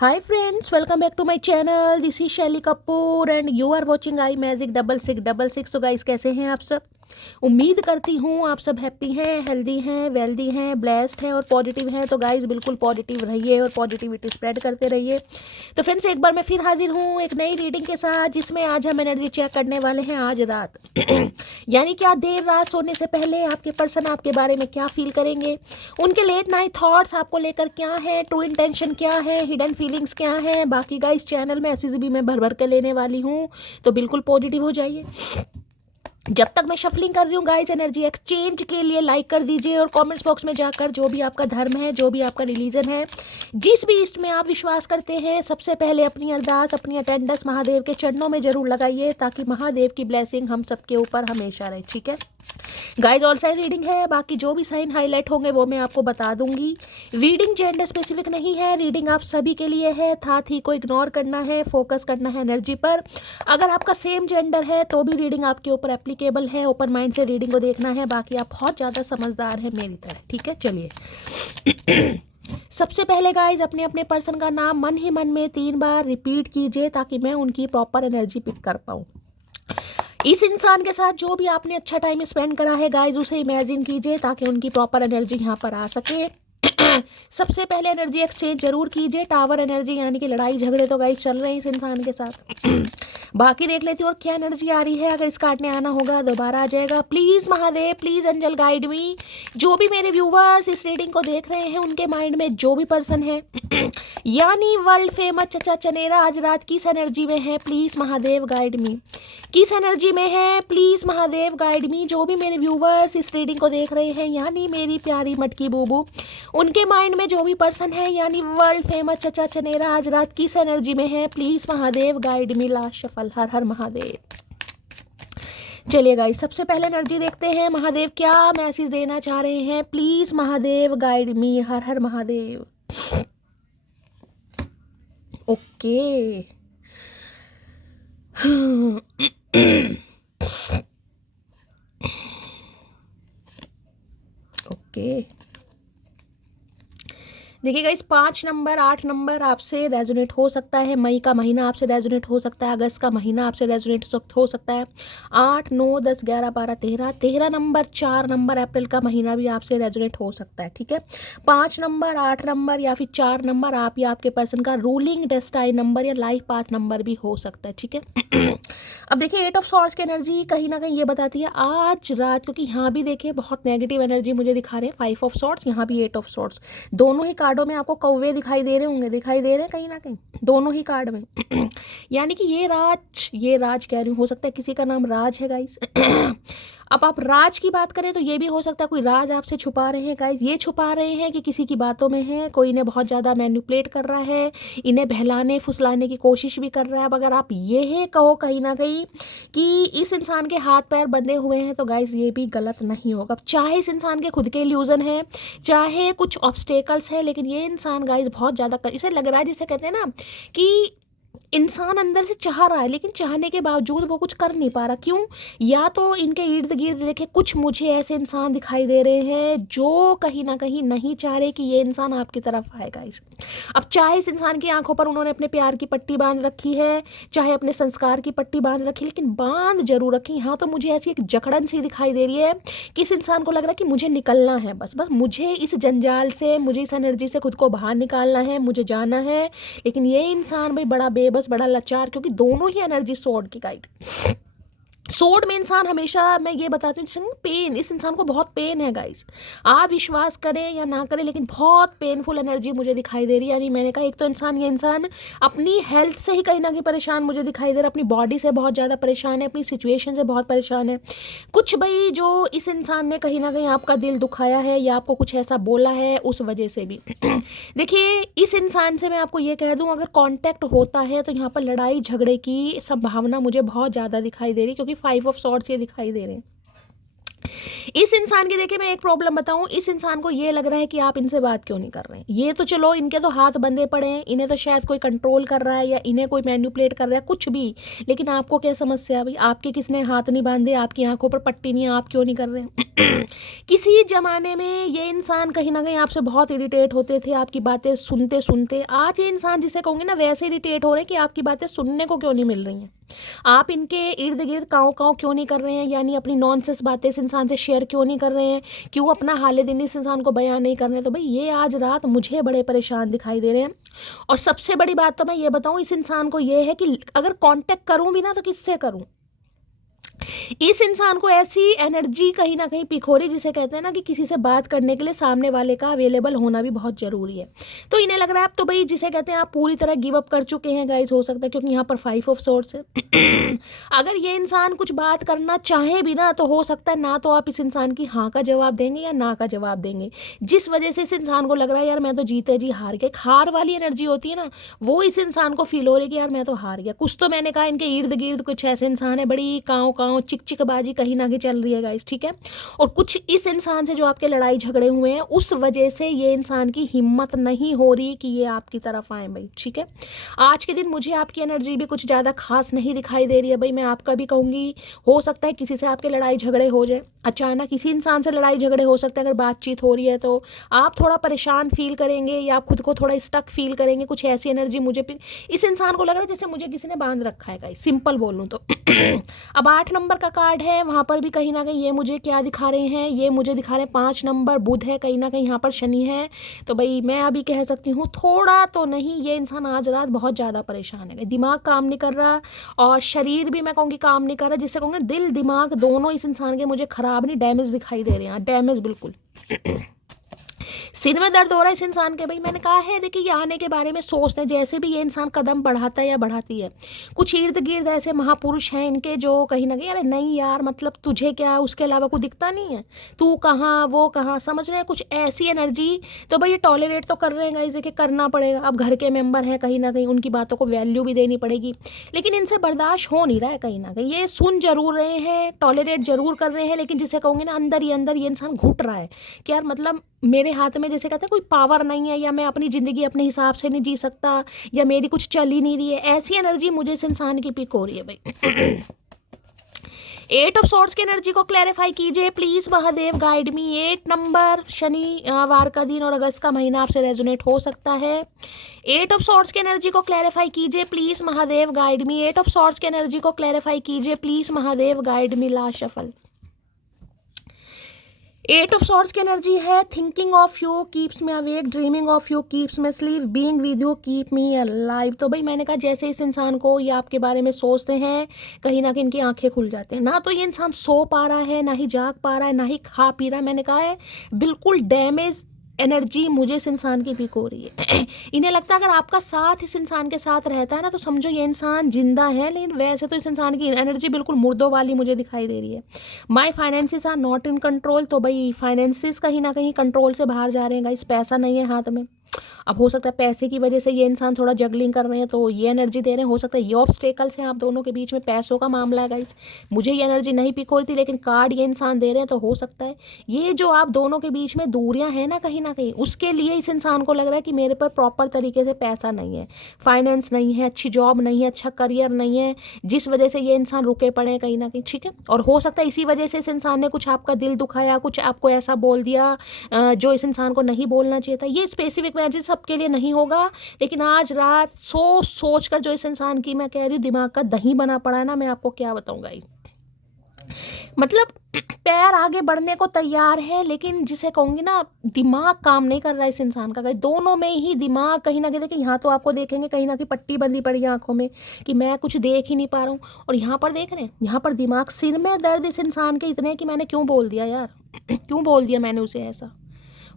Hi friends, welcome back to my channel. This is Shelly Kapoor and you are watching I Magic 6666. So guys, कैसे हैं आप सब? उम्मीद करती हूँ आप सब हैप्पी हैं, हेल्दी हैं, वेल्दी हैं, ब्लेस्ड हैं और पॉजिटिव हैं। तो गाइज बिल्कुल पॉजिटिव रहिए और पॉजिटिविटी स्प्रेड करते रहिए। तो फ्रेंड्स एक बार मैं फिर हाजिर हूँ एक नई रीडिंग के साथ, जिसमें आज हम एनर्जी चेक करने वाले हैं आज रात यानी कि आज देर रात सोने से पहले आपके पर्सन आपके बारे में क्या फील करेंगे, उनके लेट नाइट थॉट्स आपको लेकर क्या है, ट्रू इंटेंशन क्या है, हिडन फीलिंग्स क्या है। बाकी गाइज चैनल में ऐसी भी मैं भर भर के लेने वाली हूँ, तो बिल्कुल पॉजिटिव हो जाइए। जब तक मैं शफलिंग कर रही हूँ गाइस, एनर्जी एक्सचेंज के लिए लाइक कर दीजिए और कमेंट्स बॉक्स में जाकर जो भी आपका धर्म है, जो भी आपका रिलीजन है, जिस भी इष्ट में आप विश्वास करते हैं, सबसे पहले अपनी अरदास, अपनी अटेंडेंस महादेव के चरणों में जरूर लगाइए, ताकि महादेव की ब्लेसिंग हम सबके ऊपर हमेशा रहे। ठीक है गाइज, ऑल साइड रीडिंग है, बाकी जो भी साइन हाईलाइट होंगे वो मैं आपको बता दूंगी। रीडिंग जेंडर स्पेसिफिक नहीं है, रीडिंग आप सभी के लिए है। था थी को इग्नोर करना है, फोकस करना है एनर्जी पर। अगर आपका सेम जेंडर है तो भी रीडिंग आपके ऊपर एप्लीकेबल है। ओपन माइंड से रीडिंग को देखना है, बाकी आप बहुत ज़्यादा समझदार हैं मेरी तरह। ठीक है, चलिए सबसे पहले गाइज अपने अपने पर्सन का नाम मन ही मन में 3 बार रिपीट कीजिए, ताकि मैं उनकी प्रॉपर एनर्जी पिक कर पाऊँ। इस इंसान के साथ जो भी आपने अच्छा टाइम स्पेंड करा है गाइज, उसे इमेजिन कीजिए ताकि उनकी प्रॉपर एनर्जी यहाँ पर आ सके। सबसे पहले एनर्जी एक्सचेंज जरूर कीजिए। टावर एनर्जी यानी कि लड़ाई झगड़े तो गाइस चल रहे हैं इस इंसान के साथ। बाकी देख लेती हूँ और क्या एनर्जी आ रही है। अगर इस काटने आना होगा दोबारा आ जाएगा। Please Mahadev, please angel guide me. जो भी मेरे व्यूवर्स इस रीडिंग को देख रहे हैं, उनके माइंड में जो भी पर्सन है यानी वर्ल्ड फेमस चचा चनेरा आज रात किस एनर्जी में है, प्लीज महादेव गाइड मी। किस एनर्जी में है, प्लीज महादेव गाइड मी। जो भी मेरे व्यूवर्स इस रीडिंग को देख रहे हैं, यानी मेरी प्यारी मटकी बूबू, उनके माइंड में जो भी पर्सन है यानी वर्ल्ड फेमस चचा चनेरा आज रात किस एनर्जी में है, please Mahadev guide me. Last shuffle. हर हर महादेव। चलिए गाइस, सबसे पहले एनर्जी देखते हैं। महादेव क्या मैसेज देना चाह रहे हैं, प्लीज महादेव गाइड मी। हर हर महादेव। ओके ओके देखिएगा, इस 5 नंबर 8 नंबर आपसे रेजोनेट हो सकता है। मई का महीना आपसे रेजोनेट हो सकता है। अगस्त का महीना आपसे रेजोनेट हो सकता है। 8 9 10 11 12 13 नंबर 4 नंबर अप्रैल का महीना भी आपसे रेजोनेट हो सकता है। ठीक है, 5 नंबर 8 नंबर या फिर 4 नंबर आप या आपके पर्सन का रूलिंग डेस्टाइन नंबर या लाइफ पाथ नंबर भी हो सकता है। ठीक है अब देखिए 8 ऑफ सॉर्ड्स की एनर्जी कहीं ना कहीं ये बताती है आज रात, क्योंकि यहाँ भी देखिए बहुत नेगेटिव एनर्जी मुझे दिखा रहे हैं। 5 ऑफ सॉर्ड्स, यहाँ भी 8 ऑफ सॉर्ड्स। दोनों ही कार्डों में आपको कौवे दिखाई दे रहे होंगे, दिखाई दे रहे हैं कहीं ना कहीं दोनों ही कार्ड में। यानी कि ये राज कह रही हूँ, हो सकता है किसी का नाम राज है गाइस। अब आप राज की बात करें तो ये भी हो सकता है कोई राज आपसे छुपा रहे हैं गाइस। ये छुपा रहे हैं कि किसी की बातों में है, कोई इन्हें बहुत ज़्यादा मैनिपुलेट कर रहा है, इन्हें बहलाने फुसलाने की कोशिश भी कर रहा है। अब अगर आप ये कहो कहीं ना कहीं कि इस इंसान के हाथ पैर बंधे हुए हैं, तो गाइस ये भी गलत नहीं होगा। चाहे इस इंसान के खुद के इल्यूजन है, चाहे कुछ ऑब्स्टेकल्स है, लेकिन ये इंसान गाइस बहुत ज़्यादा इसे लग रहा है, जिसे कहते हैं ना कि इंसान अंदर से चाह रहा है, लेकिन चाहने के बावजूद वो कुछ कर नहीं पा रहा। क्यों? या तो इनके इर्द गिर्द देखे कुछ मुझे ऐसे इंसान दिखाई दे रहे हैं जो कहीं ना कहीं नहीं चाह रहे कि ये इंसान आपकी तरफ आएगा। अब चाहे इस इंसान की आंखों पर उन्होंने अपने प्यार की पट्टी बांध रखी है, चाहे अपने संस्कार की पट्टी बांध रखी, लेकिन बांध जरूर रखी। यहाँ तो मुझे ऐसी एक जकड़न सी दिखाई दे रही है कि इस इंसान को लग रहा है कि मुझे निकलना है, बस मुझे इस जंजाल से, मुझे इस एनर्जी से खुद को बाहर निकालना है, मुझे जाना है। लेकिन ये इंसान भाई बड़ा बेबस, बड़ा लाचार, क्योंकि दोनों ही एनर्जी स्वॉर्ड की गाइड। सोड में इंसान हमेशा, मैं ये बताती हूँ, पेन, इस इंसान को बहुत पेन है गाइस। आप विश्वास करें या ना करें, लेकिन बहुत पेनफुल एनर्जी मुझे दिखाई दे रही है। यानी मैंने कहा एक तो ये इंसान अपनी हेल्थ से ही कहीं ना कहीं परेशान मुझे दिखाई दे रहा है, अपनी बॉडी से बहुत ज़्यादा परेशान है, अपनी सिचुएशन से बहुत परेशान है। कुछ भाई जो इस इंसान ने कहीं ना कहीं आपका दिल दुखाया है या आपको कुछ ऐसा बोला है, उस वजह से भी। देखिए इस इंसान से मैं आपको ये कह दूं, अगर कांटेक्ट होता है तो यहाँ पर लड़ाई झगड़े की संभावना मुझे बहुत ज़्यादा दिखाई दे रही है, क्योंकि 5 ऑफ सॉर्ड्स ये दिखाई दे रहे हैं। इस इंसान की देखिए मैं एक प्रॉब्लम बताऊं, इस इंसान को ये लग रहा है कि आप इनसे बात क्यों नहीं कर रहे हैं। ये तो चलो इनके तो हाथ बंधे पड़े हैं, इन्हें तो शायद कोई कंट्रोल कर रहा है या इन्हें कोई मैनिपुलेट कर रहा है, कुछ भी। लेकिन आपको क्या समस्या है भाई? आपके किसने हाथ नहीं बांधे, आपकी आंखों पर पट्टी नहीं है, आप क्यों नहीं कर रहे हैं? किसी जमाने में ये इंसान कहीं ना कहीं आपसे बहुत इरिटेट होते थे, आपकी बातें सुनते सुनते। आज ये इंसान जिसे कहूँगी ना वैसे इरिटेट हो रहे हैं कि आपकी बातें सुनने को क्यों नहीं मिल रही हैं, आप इनके इर्द गिर्द काँव काँव क्यों नहीं कर रहे हैं, यानी अपनी नॉनसेंस बातें इस इंसान से शेयर क्यों नहीं कर रहे हैं, क्यों अपना हाल दिन इस इंसान को बयान नहीं कर रहे हैं। तो भाई ये आज रात मुझे बड़े परेशान दिखाई दे रहे हैं। और सबसे बड़ी बात तो मैं ये बताऊं, इस इंसान को ये है कि अगर कांटेक्ट करूं भी ना तो किससे करूं। इस इंसान को ऐसी एनर्जी कहीं ना कहीं पिखोरी, जिसे कहते हैं ना कि किसी से बात करने के लिए सामने वाले का अवेलेबल होना भी बहुत जरूरी है। तो इन्हें लग रहा है अब तो भाई जिसे कहते हैं आप पूरी तरह गिव अप कर चुके हैं गाइस, हो सकता है, क्योंकि यहाँ पर 5 ऑफ सोर्ड्स है। अगर ये इंसान कुछ बात करना चाहे भी ना तो हो सकता है ना तो आप इस इंसान की हाँ का जवाब देंगे या ना का जवाब देंगे, जिस वजह से इस इंसान को लग रहा है यार मैं तो जीते जी हार गया। हार वाली एनर्जी होती है ना, वो इस इंसान को फील हो रही है कि यार मैं तो हार गया। कुछ तो मैंने कहा इनके इर्द गिर्द कुछ ऐसे इंसान है, बड़ी काँव काँव चिक चिकबाजी कहीं ना कहीं चल रही है गाइस, ठीक है। और कुछ इस इंसान से जो आपके लड़ाई झगड़े हुए हैं उस वजह से ये इंसान की हिम्मत नहीं हो रही कि ये आपकी तरफ आए भाई, ठीक है। आज के दिन मुझे आपकी एनर्जी भी कुछ ज़्यादा खास नहीं दिखाई दे रही है भाई। मैं आपका भी कहूँगी, हो सकता है किसी से आपके लड़ाई झगड़े हो जाए, अचानक किसी इंसान से लड़ाई झगड़े हो सकते हैं। अगर बातचीत हो रही है तो आप थोड़ा परेशान फील करेंगे या आप खुद को थोड़ा स्टक फील करेंगे। कुछ ऐसी एनर्जी मुझे इस इंसान को लग रहा है जैसे मुझे किसी ने बांध रखा है गाइस, सिंपल बोलूँ तो। अब 8 नंबर का कार्ड है, वहाँ पर भी कहीं ना कहीं ये मुझे क्या दिखा रहे हैं, ये मुझे दिखा रहे हैं 5 नंबर बुध है, कहीं ना कहीं यहाँ पर शनि है। तो भाई मैं अभी कह सकती हूँ थोड़ा तो नहीं, ये इंसान आज रात बहुत ज़्यादा परेशान है। दिमाग काम नहीं कर रहा और शरीर भी मैं कहूँगी काम नहीं कर रहा, जिससे कहूँगा दिल दिमाग दोनों इस इंसान के मुझे खराब नहीं डैमेज दिखाई दे रहे हैं, डैमेज बिल्कुल। सिर में दर्द हो रहा है इस इंसान के। भाई मैंने कहा है देखिए, ये आने के बारे में सोचते हैं, जैसे भी ये इंसान कदम बढ़ाता है या बढ़ाती है, कुछ इर्द गिर्द ऐसे महापुरुष हैं इनके जो कहीं ना कहीं अरे नहीं यार मतलब तुझे क्या, उसके अलावा कोई दिखता नहीं है, तू कहाँ वो कहाँ, समझ रहे हैं कुछ ऐसी एनर्जी। तो भाई ये टॉलरेट तो कर रहे हैं गाइस, देखिए करना पड़ेगा। अब घर के मेंबर हैं, कहीं ना कहीं उनकी बातों को वैल्यू भी देनी पड़ेगी, लेकिन इनसे बर्दाश्त हो नहीं रहा है। कहीं ना कहीं ये सुन जरूर रहे हैं, टॉलरेट जरूर कर रहे हैं, लेकिन जिसे कहूँगी ना अंदर ही अंदर ये इंसान घुट रहा है कि यार मतलब मेरे हाथ में जैसे कहते हैं कोई पावर नहीं है, या मैं अपनी ज़िंदगी अपने हिसाब से नहीं जी सकता, या मेरी कुछ चल ही नहीं रही है। ऐसी एनर्जी मुझे इस इंसान की पिक हो रही है भाई। 8 ऑफ सॉर्ड्स की एनर्जी को क्लैरिफाई कीजिए please Mahadev, guide me. 8 number, शनिवार का दिन और अगस्त का महीना आपसे रेजोनेट हो सकता है। 8 ऑफ सॉर्ड्स की एनर्जी को क्लैरिफाई कीजिए please Mahadev, guide me. 8 of swords की एनर्जी को क्लैरिफाई कीजिए please Mahadev, guide me. Last shuffle. 8 of swords की एनर्जी है thinking of you keeps me awake, dreaming of you keeps me sleep, being with you keep me alive. तो भाई मैंने कहा जैसे इस इंसान को ये आपके बारे में सोचते हैं कहीं ना कहीं इनकी आंखें खुल जाते हैं। ना तो ये इंसान सो पा रहा है, ना ही जाग पा रहा है, ना ही खा पी रहा है। मैंने कहा है बिल्कुल डैमेज एनर्जी मुझे इस इंसान की पिक हो रही है। इन्हें लगता है अगर आपका साथ इस इंसान के साथ रहता है ना तो समझो ये इंसान जिंदा है, लेकिन वैसे तो इस इंसान की एनर्जी बिल्कुल मुर्दों वाली मुझे दिखाई दे रही है। My finances are not in control. तो भाई फाइनेंसिस कहीं ना कहीं कंट्रोल से बाहर जा रहे हैं गाइस, पैसा नहीं है हाथ में। अब हो सकता है पैसे की वजह से ये इंसान थोड़ा जगलिंग कर रहे हैं तो ये एनर्जी दे रहे हैं। हो सकता है ये ऑब्स्टेकल्स हैं आप दोनों के बीच में, पैसों का मामला है गाइस। मुझे ये एनर्जी नहीं पिक हो रही थी, लेकिन कार्ड ये इंसान दे रहे हैं तो हो सकता है ये जो आप दोनों के बीच में दूरियां हैं ना कहीं ना कहीं, उसके लिए इस इंसान को लग रहा है कि मेरे पर प्रॉपर तरीके से पैसा नहीं है, फाइनेंस नहीं है, अच्छी जॉब नहीं है, अच्छा करियर नहीं है, जिस वजह से ये इंसान रुके पड़े हैं कहीं ना कहीं, ठीक है। और हो सकता है इसी वजह से इस इंसान ने कुछ आपका दिल दुखाया, कुछ आपको ऐसा बोल दिया जो इस इंसान को नहीं बोलना चाहिए था। ये स्पेसिफिक मैसेज सबके लिए नहीं होगा, लेकिन आज रात सोच कर जो इस इंसान की मैं कह रही हूँ दिमाग का दही बना पड़ा है ना, मैं आपको क्या बताऊंगा। मतलब पैर आगे बढ़ने को तैयार है, लेकिन जिसे कहूंगी ना दिमाग काम नहीं कर रहा है इस इंसान का। दोनों में ही दिमाग कहीं ना कहीं, देखिए यहाँ तो आपको देखेंगे कहीं ना कहीं पट्टी बंदी पड़ी है आंखों में कि मैं कुछ देख ही नहीं पा रहा हूँ, और यहाँ पर देख रहे हैं यहाँ पर दिमाग, सिर में दर्द इस इंसान के इतने कि मैंने क्यों बोल दिया यार, क्यों बोल दिया मैंने उसे ऐसा।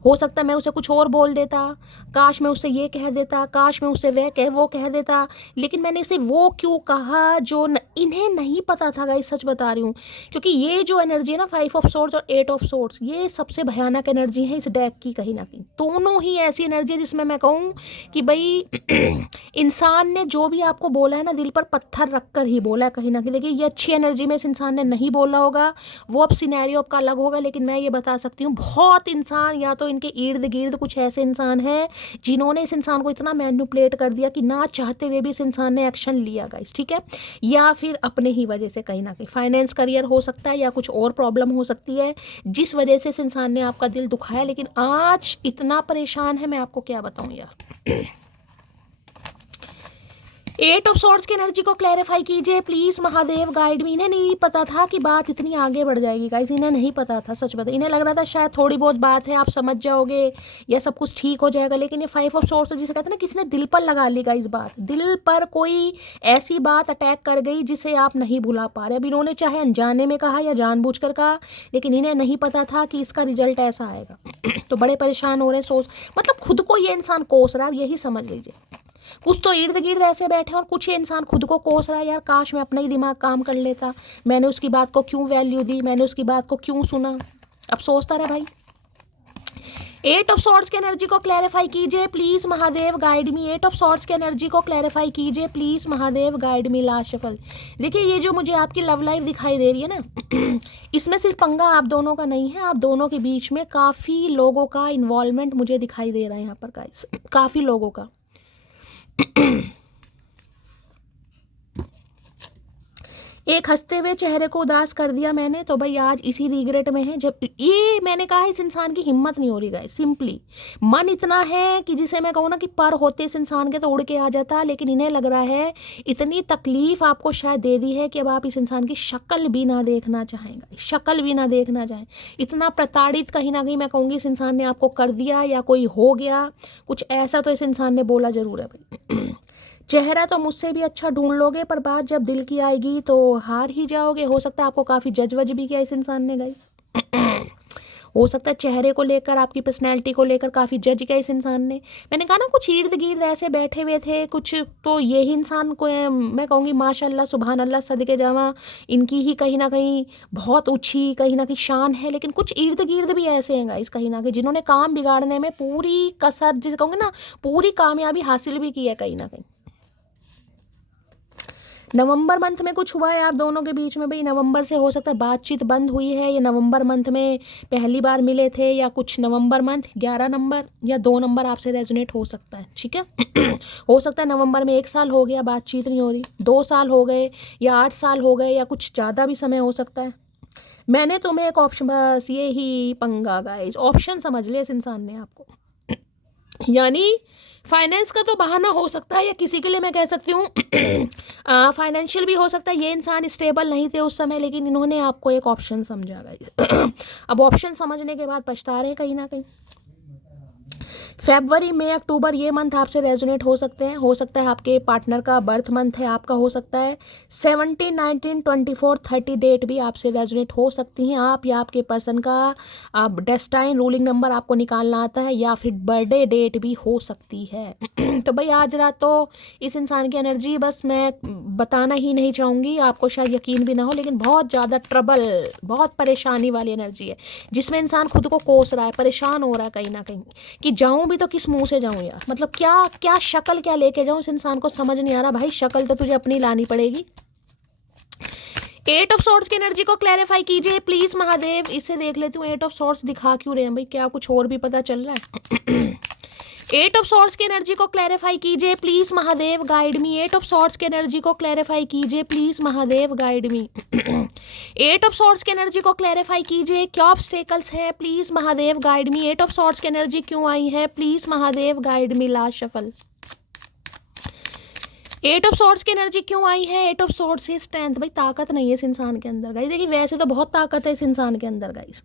हो सकता है मैं उसे कुछ और बोल देता, काश मैं उससे ये कह देता, काश मैं उससे वो कह देता, लेकिन मैंने इसे वो क्यों कहा जो इन्हें नहीं पता था गाइस, सच बता रही हूँ। क्योंकि ये जो एनर्जी है ना 5 ऑफ सोर्ड्स और 8 ऑफ सोर्ड्स, ये सबसे भयानक एनर्जी है इस डेक की कहीं ना कहीं। दोनों ही ऐसी एनर्जी है जिसमें मैं कहूँ कि भाई इंसान ने जो भी आपको बोला है ना, दिल पर पत्थर रख कर ही बोला है कहीं ना कहीं। देखिए ये अच्छी एनर्जी में इस इंसान ने नहीं बोला होगा, वो अब सिनेरियो आपका अलग होगा, लेकिन मैं ये बता सकती हूँ बहुत इंसान या तो इनके इर्द गिर्द कुछ ऐसे इंसान हैं जिन्होंने इस इंसान को इतना मैनिपुलेट कर दिया कि ना चाहते हुए भी इस इंसान ने एक्शन लिया गाइस, ठीक है। या फिर अपने ही वजह से कहीं ना कहीं फाइनेंस करियर हो सकता है या कुछ और प्रॉब्लम हो सकती है जिस वजह से इस इंसान ने आपका दिल दुखाया, लेकिन आज इतना परेशान है मैं आपको क्या बताऊं यार। 8 ऑफ सॉर्ड्स की एनर्जी को क्लैरिफाई कीजिए प्लीज महादेव, गाइड मी। इन्हें नहीं पता था कि बात इतनी आगे बढ़ जाएगी गाइस, इन्हें नहीं पता था, सच बता। इन्हें लग रहा था शायद थोड़ी बहुत बात है, आप समझ जाओगे या सब कुछ ठीक हो जाएगा, लेकिन ये 5 ऑफ सॉर्ड्स तो जिसे कहते हैं ना, किसी ने दिल पर लगा ली गाइस बात, दिल पर कोई ऐसी बात अटैक कर गई जिसे आप नहीं भुला पा रहे। अब इन्होंने चाहे अनजाने में कहा या जानबूझकर कहा, लेकिन इन्हें नहीं पता था कि इसका रिजल्ट ऐसा आएगा। तो बड़े परेशान हो रहे हैं, सोच मतलब खुद को ये इंसान कोस रहा है, यही समझ लीजिए। कुछ तो इर्द गिर्द ऐसे बैठे और कुछ इंसान खुद को कोस रहा है, यार काश मैं अपना ही दिमाग काम कर लेता, मैंने उसकी बात को क्यों वैल्यू दी, मैंने उसकी बात को क्यों सुना। अब सोचता रहे भाई। 8 ऑफ सॉर्ड्स की एनर्जी को क्लैरिफाई कीजिए please Mahadev, guide me. 8 of swords की एनर्जी को क्लैरिफाई कीजिए please Mahadev, guide me. Last shuffle. देखिए ये जो मुझे आपकी लव लाइफ दिखाई दे रही है ना, इसमें सिर्फ पंगा आप दोनों का नहीं है, आप दोनों के बीच में काफ़ी लोगों का इन्वॉल्वमेंट मुझे दिखाई दे रहा है यहाँ पर गाइस, काफ़ी लोगों का। एक हंसते हुए चेहरे को उदास कर दिया मैंने, तो भाई आज इसी रिग्रेट में है। जब ये मैंने कहा इस इंसान की हिम्मत नहीं हो रही गाइस, सिंपली मन इतना है कि जिसे मैं कहूँ ना कि पर होते इस इंसान के तो उड़ के आ जाता, लेकिन इन्हें लग रहा है इतनी तकलीफ आपको शायद दे दी है कि अब आप इस इंसान की शक्ल भी ना देखना चाहेंगे, शक्ल भी ना देखना चाहें। इतना प्रताड़ित कहीं ना कहीं मैं कहूँगी इस इंसान ने आपको कर दिया, या कोई हो गया कुछ ऐसा तो इस इंसान ने बोला जरूर है भाई। चेहरा तो मुझसे भी अच्छा ढूंढ लोगे, पर बात जब दिल की आएगी तो हार ही जाओगे। हो सकता है आपको काफ़ी जज वज भी किया इस इंसान ने गाइस। हो सकता है चेहरे को लेकर, आपकी पर्सनैलिटी को लेकर काफ़ी जज किया इस इंसान ने। मैंने कहा ना कुछ इर्द गिर्द ऐसे बैठे हुए थे कुछ, तो यही इंसान को मैं कहूँगी माशाल्लाह सुभान अल्लाह सदके जावा, इनकी ही कहीं ना कहीं बहुत ऊँची कहीं ना कहीं शान है। लेकिन कुछ इर्द गिर्द भी ऐसे हैं गाइस कहीं ना कहीं जिन्होंने काम बिगाड़ने में पूरी कसर, जिसे कहूँगे ना पूरी कामयाबी हासिल भी की है कहीं ना कहीं। नवंबर मंथ में कुछ हुआ है आप दोनों के बीच में भाई, नवंबर से हो सकता है बातचीत बंद हुई है, या नवंबर मंथ में पहली बार मिले थे, या कुछ नवंबर मंथ 11 नंबर या 2 नंबर आपसे रेजोनेट हो सकता है, ठीक है। हो सकता है नवंबर में 1 साल हो गया बातचीत नहीं हो रही, 2 साल हो गए या 8 साल हो गए, या कुछ ज़्यादा भी समय हो सकता है। मैंने तुम्हें एक ऑप्शन, बस ये ही पंगा गाइस, ऑप्शन समझ लिया इस इंसान ने आपको। यानी फाइनेंस का तो बहाना हो सकता है, या किसी के लिए मैं कह सकती हूँ फाइनेंशियल भी हो सकता है। ये इंसान स्टेबल नहीं थे उस समय, लेकिन इन्होंने आपको एक ऑप्शन समझा गाइस। अब ऑप्शन समझने के बाद पछता रहे हैं कहीं ना कहीं। फरवरी मई अक्टूबर ये मंथ आपसे रेजोनेट हो सकते हैं। हो सकता है आपके पार्टनर का बर्थ मंथ है, आपका हो सकता है 17, 19, 24, 30 डेट भी आपसे रेजोनेट हो सकती हैं। आप या आपके पर्सन का डेस्टाइन रूलिंग नंबर आपको निकालना आता है, या फिर बर्थडे डेट भी हो सकती है। तो भाई आज रात तो इस इंसान की एनर्जी बस मैं बताना ही नहीं चाहूँगी, आपको शायद यकीन भी ना हो, लेकिन बहुत ज़्यादा ट्रबल, बहुत परेशानी वाली एनर्जी है, जिसमें इंसान खुद को कोस रहा है, परेशान हो रहा है कहीं ना कहीं कि जाऊं भी तो किस मुंह से जाऊं यार, मतलब क्या क्या शक्ल क्या लेके जाऊं, इस इंसान को समझ नहीं आ रहा। भाई शक्ल तो तुझे अपनी लानी पड़ेगी। 8 ऑफ सॉर्ड्स की एनर्जी को क्लैरिफाई कीजिए प्लीज महादेव। इससे देख लेती हूँ 8 ऑफ सॉर्ड्स दिखा क्यों रहे हैं भाई, क्या कुछ और भी पता चल रहा है। 8 ऑफ सॉर्ड्स की एनर्जी को क्लैरिफाई कीजिए please Mahadev, guide me. 8 of swords की एनर्जी को क्लैरिफाई कीजिए please Mahadev, guide me. 8 of swords की एनर्जी को क्लैरिफाई कीजिए, क्या ऑब्स्टेकल्स है please Mahadev, guide me. 8 of swords की एनर्जी क्यों आई है please Mahadev, guide me. Last shuffle. 8 of swords की एनर्जी क्यों आई है। 8 ऑफ सॉर्ड्स से स्ट्रेंथ, भाई ताकत नहीं है इस इंसान के अंदर गाइस। देखिए वैसे तो बहुत ताकत है इस इंसान के अंदर गाइस,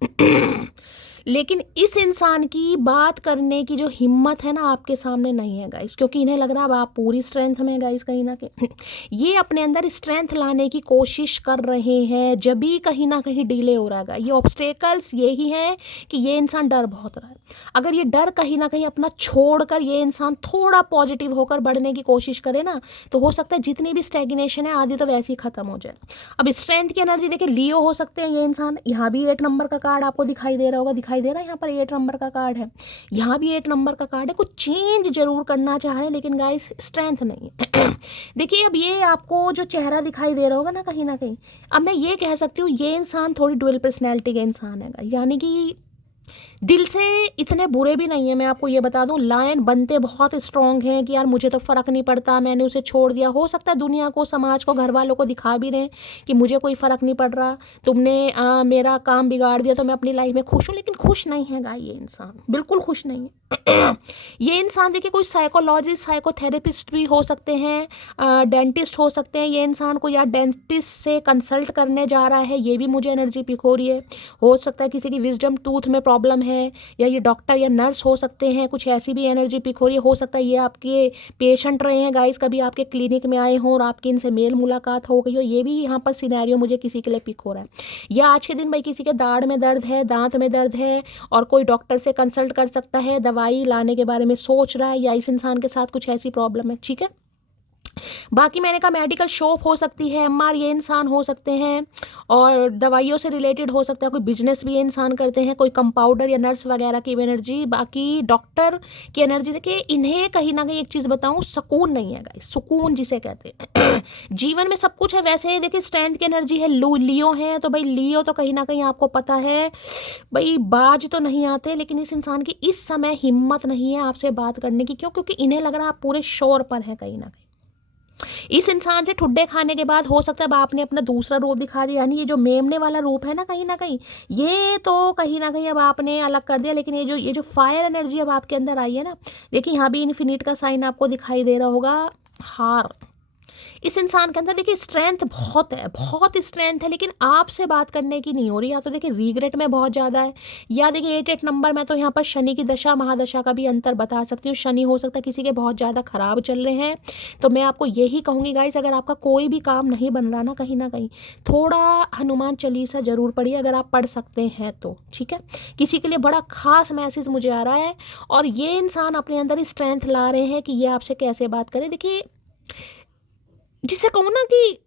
लेकिन इस इंसान की बात करने की जो हिम्मत है ना आपके सामने नहीं है गाइस, क्योंकि इन्हें लग रहा है अब आप पूरी स्ट्रेंथ में गाइस कहीं ना कहीं ये अपने अंदर स्ट्रेंथ लाने की कोशिश कर रहे हैं, जब भी कहीं ना कहीं डिले हो रहा है। ये ऑब्स्टेकल्स यही है कि ये इंसान डर बहुत रहा है। अगर ये डर कहीं ना कहीं अपना छोड़कर ये इंसान थोड़ा पॉजिटिव होकर बढ़ने की कोशिश करे ना, तो हो सकता है जितनी भी स्टैग्नेशन है आधी तो वैसे ही खत्म हो जाए। अब स्ट्रेंथ की एनर्जी देखिए लियो हो सकते हैं ये इंसान। यहाँ भी 8 नंबर का कार्ड आपको दिखाई दे रहा होगा, दिखाई दे रहा है यहाँ पर 8 नंबर का कार्ड है, यहाँ भी 8 नंबर का कार्ड है। कुछ चेंज जरूर करना चाह रहे हैं लेकिन गाइस स्ट्रेंथ नहीं है देखिए अब ये आपको जो चेहरा दिखाई दे रहा होगा ना कहीं, अब मैं ये कह सकती हूँ ये इंसान थोड़ी डुअल पर्सनैलिटी का इंसान है, यानी कि दिल से इतने बुरे भी नहीं है। मैं आपको ये बता दूं, लायन बनते बहुत स्ट्रांग हैं कि यार मुझे तो फ़र्क नहीं पड़ता, मैंने उसे छोड़ दिया। हो सकता है दुनिया को, समाज को, घर वालों को दिखा भी रहे हैं कि मुझे कोई फ़र्क नहीं पड़ रहा, तुमने मेरा काम बिगाड़ दिया तो मैं अपनी लाइफ में खुश हूँ। लेकिन खुश नहीं है गाय ये इंसान, बिल्कुल खुश नहीं है ये इंसान देखिए कोई साइकोलॉजिस्ट, साइकोथेरेपिस्ट भी हो सकते हैं, डेंटिस्ट हो सकते हैं। ये इंसान को या डेंटिस्ट से कंसल्ट करने जा रहा है, ये भी मुझे एनर्जी पिक हो रही है। हो सकता है किसी की विजडम टूथ में प्रॉब्लम है, या ये डॉक्टर या नर्स हो सकते हैं, कुछ ऐसी भी एनर्जी पिक हो रही है। हो सकता है ये आपके पेशेंट रहे हैं गाइस, कभी आपके क्लिनिक में आए हों और आपकी इनसे मेल मुलाकात हो गई हो, ये भी यहाँ पर सिनेरियो मुझे किसी के लिए पिक हो रहा है। या आज के दिन भाई किसी के दाढ़ में दर्द है, दांत में दर्द है और कोई डॉक्टर से कंसल्ट कर सकता है, दवाई लाने के बारे में सोच रहा है, या इस इंसान के साथ कुछ ऐसी प्रॉब्लम है। ठीक है, बाकी मैंने कहा मेडिकल शॉप हो सकती है, एमआर ये इंसान हो सकते हैं, और दवाइयों से रिलेटेड हो सकता है, कोई बिजनेस भी ये इंसान करते हैं, कोई कंपाउंडर या नर्स वगैरह की एनर्जी। बाकी डॉक्टर की एनर्जी देखिए इन्हें कहीं ना कहीं एक चीज़ बताऊं, सुकून नहीं है गाइस, सुकून जिसे कहते हैं जीवन में सब कुछ है। वैसे ही देखिए स्ट्रेंथ की एनर्जी है, लियो है, तो भाई लियो तो कहीं ना कहीं आपको पता है भाई बाज तो नहीं आते, लेकिन इस इंसान की इस समय हिम्मत नहीं है आपसे बात करने की। क्यों? क्योंकि इन्हें लग रहा है आप पूरे शोर पर हैं कहीं ना कहीं। इस इंसान से ठुड्डे खाने के बाद हो सकता है अब आपने अपना दूसरा रूप दिखा दिया, यानी ये जो मेमने वाला रूप है ना कहीं ये तो कहीं ना कहीं अब आपने अलग कर दिया। लेकिन ये जो फायर एनर्जी अब आपके अंदर आई है ना, देखिए यहाँ भी इन्फिनिट का साइन आपको दिखाई दे रहा होगा, हार। इस इंसान के अंदर देखिए स्ट्रेंथ बहुत है, बहुत स्ट्रेंथ है, लेकिन आपसे बात करने की नहीं हो रही। या तो देखिए रीग्रेट में बहुत ज़्यादा है, या देखिए 8 नंबर में तो यहाँ पर शनि की दशा महादशा का भी अंतर बता सकती हूँ। शनि हो सकता है किसी के बहुत ज़्यादा खराब चल रहे हैं। तो मैं आपको यही कहूँगी गाइस, अगर आपका कोई भी काम नहीं बन रहा ना कहीं थोड़ा हनुमान चालीसा जरूर पढ़िए, अगर आप पढ़ सकते हैं तो। ठीक है, किसी के लिए बड़ा खास मैसेज मुझे आ रहा है, और ये इंसान अपने अंदर स्ट्रेंथ ला रहे हैं कि ये आपसे कैसे बात करें। देखिए जिसे कहूँ ना कि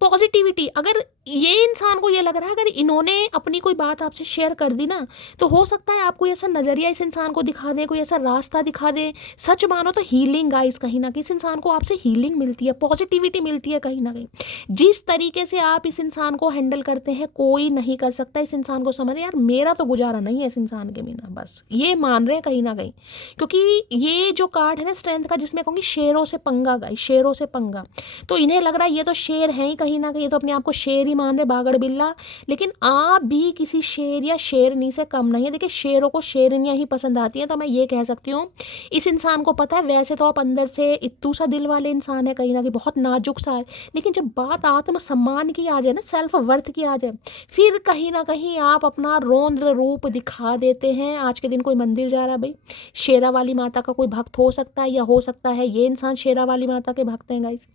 पॉजिटिविटी, अगर ये इंसान को ये लग रहा है अगर इन्होंने अपनी कोई बात आपसे शेयर कर दी ना, तो हो सकता है आपको ऐसा नज़रिया इस इंसान को दिखा दें, कोई ऐसा रास्ता दिखा दें। सच मानो तो हीलिंग गाइस, कहीं ना कहीं इस इंसान को आपसे हीलिंग मिलती है, पॉजिटिविटी मिलती है कहीं ना कहीं। जिस तरीके से आप इस इंसान को हैंडल करते हैं कोई नहीं कर सकता। इस इंसान को समझ यार मेरा तो गुजारा नहीं है इस इंसान के बिना, बस ये मान रहे हैं कहीं ना कहीं। क्योंकि ये जो कार्ड है ना स्ट्रेंथ का, जिसमें कहूँगी शेरों से पंगा गाइस, शेरों से पंगा, तो इन्हें लग रहा है ये तो शेर है ही कहीं ना कहीं, तो अपने आप को शेर ही मान रहे, बागड़ बिल्ला। लेकिन आप भी किसी शेर या शेरनी से कम नहीं है। देखिए शेरों को शेरनियाँ ही पसंद आती हैं, तो मैं ये कह सकती हूँ इस इंसान को पता है वैसे तो आप अंदर से इत्तू सा दिल वाले इंसान है कहीं ना कहीं, बहुत नाजुक सा है, लेकिन जब बात आत्मसम्मान की आ जाए ना, सेल्फ वर्थ की आ जाए, फिर कहीं ना कहीं आप अपना रौद्र रूप दिखा देते हैं। आज के दिन कोई मंदिर जा रहा है भाई, शेरा वाली माता का कोई भक्त हो सकता है, या हो सकता है ये इंसान शेरा वाली माता के भक्त हैं गाइस,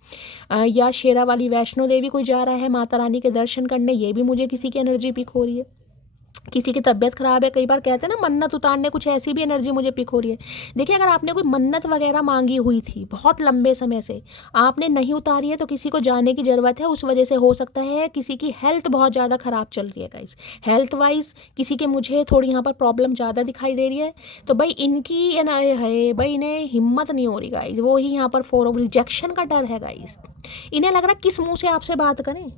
या शेरा वाली वैष्णो देवी कोई जा रहा है माता रानी के दर्शन करने, ये भी मुझे किसी की एनर्जी पिक हो रही है। किसी की तबीयत खराब है, कई बार कहते हैं ना मन्नत उतारने, कुछ ऐसी भी एनर्जी मुझे पिक हो रही है। देखिए अगर आपने कोई मन्नत वगैरह मांगी हुई थी बहुत लंबे समय से, आपने नहीं उतारी है, तो किसी को जाने की ज़रूरत है। उस वजह से हो सकता है किसी की हेल्थ बहुत ज़्यादा ख़राब चल रही है गाइस, हेल्थ वाइज किसी के मुझे थोड़ी यहाँ पर प्रॉब्लम ज़्यादा दिखाई दे रही है। तो भाई इनकी है भाई, इन्हें हिम्मत नहीं हो रही गाइस, वो ही यहाँ पर 4 ऑफ रिजेक्शन का डर है गाइस। इन्हें लग रहा है किस मुँह से आपसे बात करें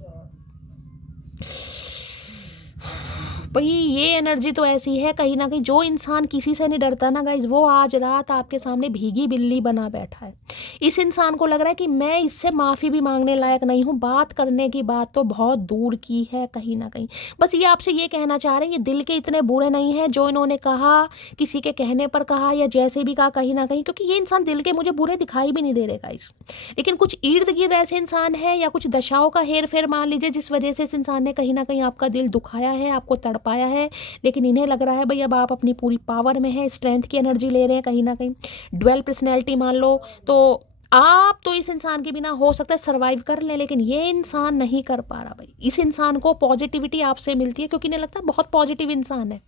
भाई। ये एनर्जी तो ऐसी है कहीं ना कहीं, जो इंसान किसी से नहीं डरता ना गाइज, वो आज रात आपके सामने भीगी बिल्ली बना बैठा है। इस इंसान को लग रहा है कि मैं इससे माफ़ी भी मांगने लायक नहीं हूँ, बात करने की बात तो बहुत दूर की है कहीं ना कहीं। बस ये आपसे ये कहना चाह रहे हैं ये दिल के इतने बुरे नहीं हैं जो इन्होंने कहा, किसी के कहने पर कहा या जैसे भी कहा कहीं ना कहीं, क्योंकि ये इंसान दिल के मुझे बुरे दिखाई भी नहीं दे रहे गाइज। लेकिन कुछ इर्द गिर्द ऐसे इंसान है या कुछ दशाओं का हेर फेर मान लीजिए, जिस वजह से इस इंसान ने कहीं ना कहीं आपका दिल दुखाया है, आपको तड़पाया पाया है, लेकिन इन्हें लग रहा है भाई अब आप अपनी पूरी पावर में है, स्ट्रेंथ की एनर्जी ले रहे हैं कहीं ना कहीं। ड्वेल पर्सनैलिटी मान लो तो आप तो इस इंसान के बिना हो सकता है सर्वाइव कर लें, लेकिन ये इंसान नहीं कर पा रहा भाई। इस इंसान को पॉजिटिविटी आपसे मिलती है क्योंकि इन्हें लगता है बहुत पॉजिटिव इंसान है।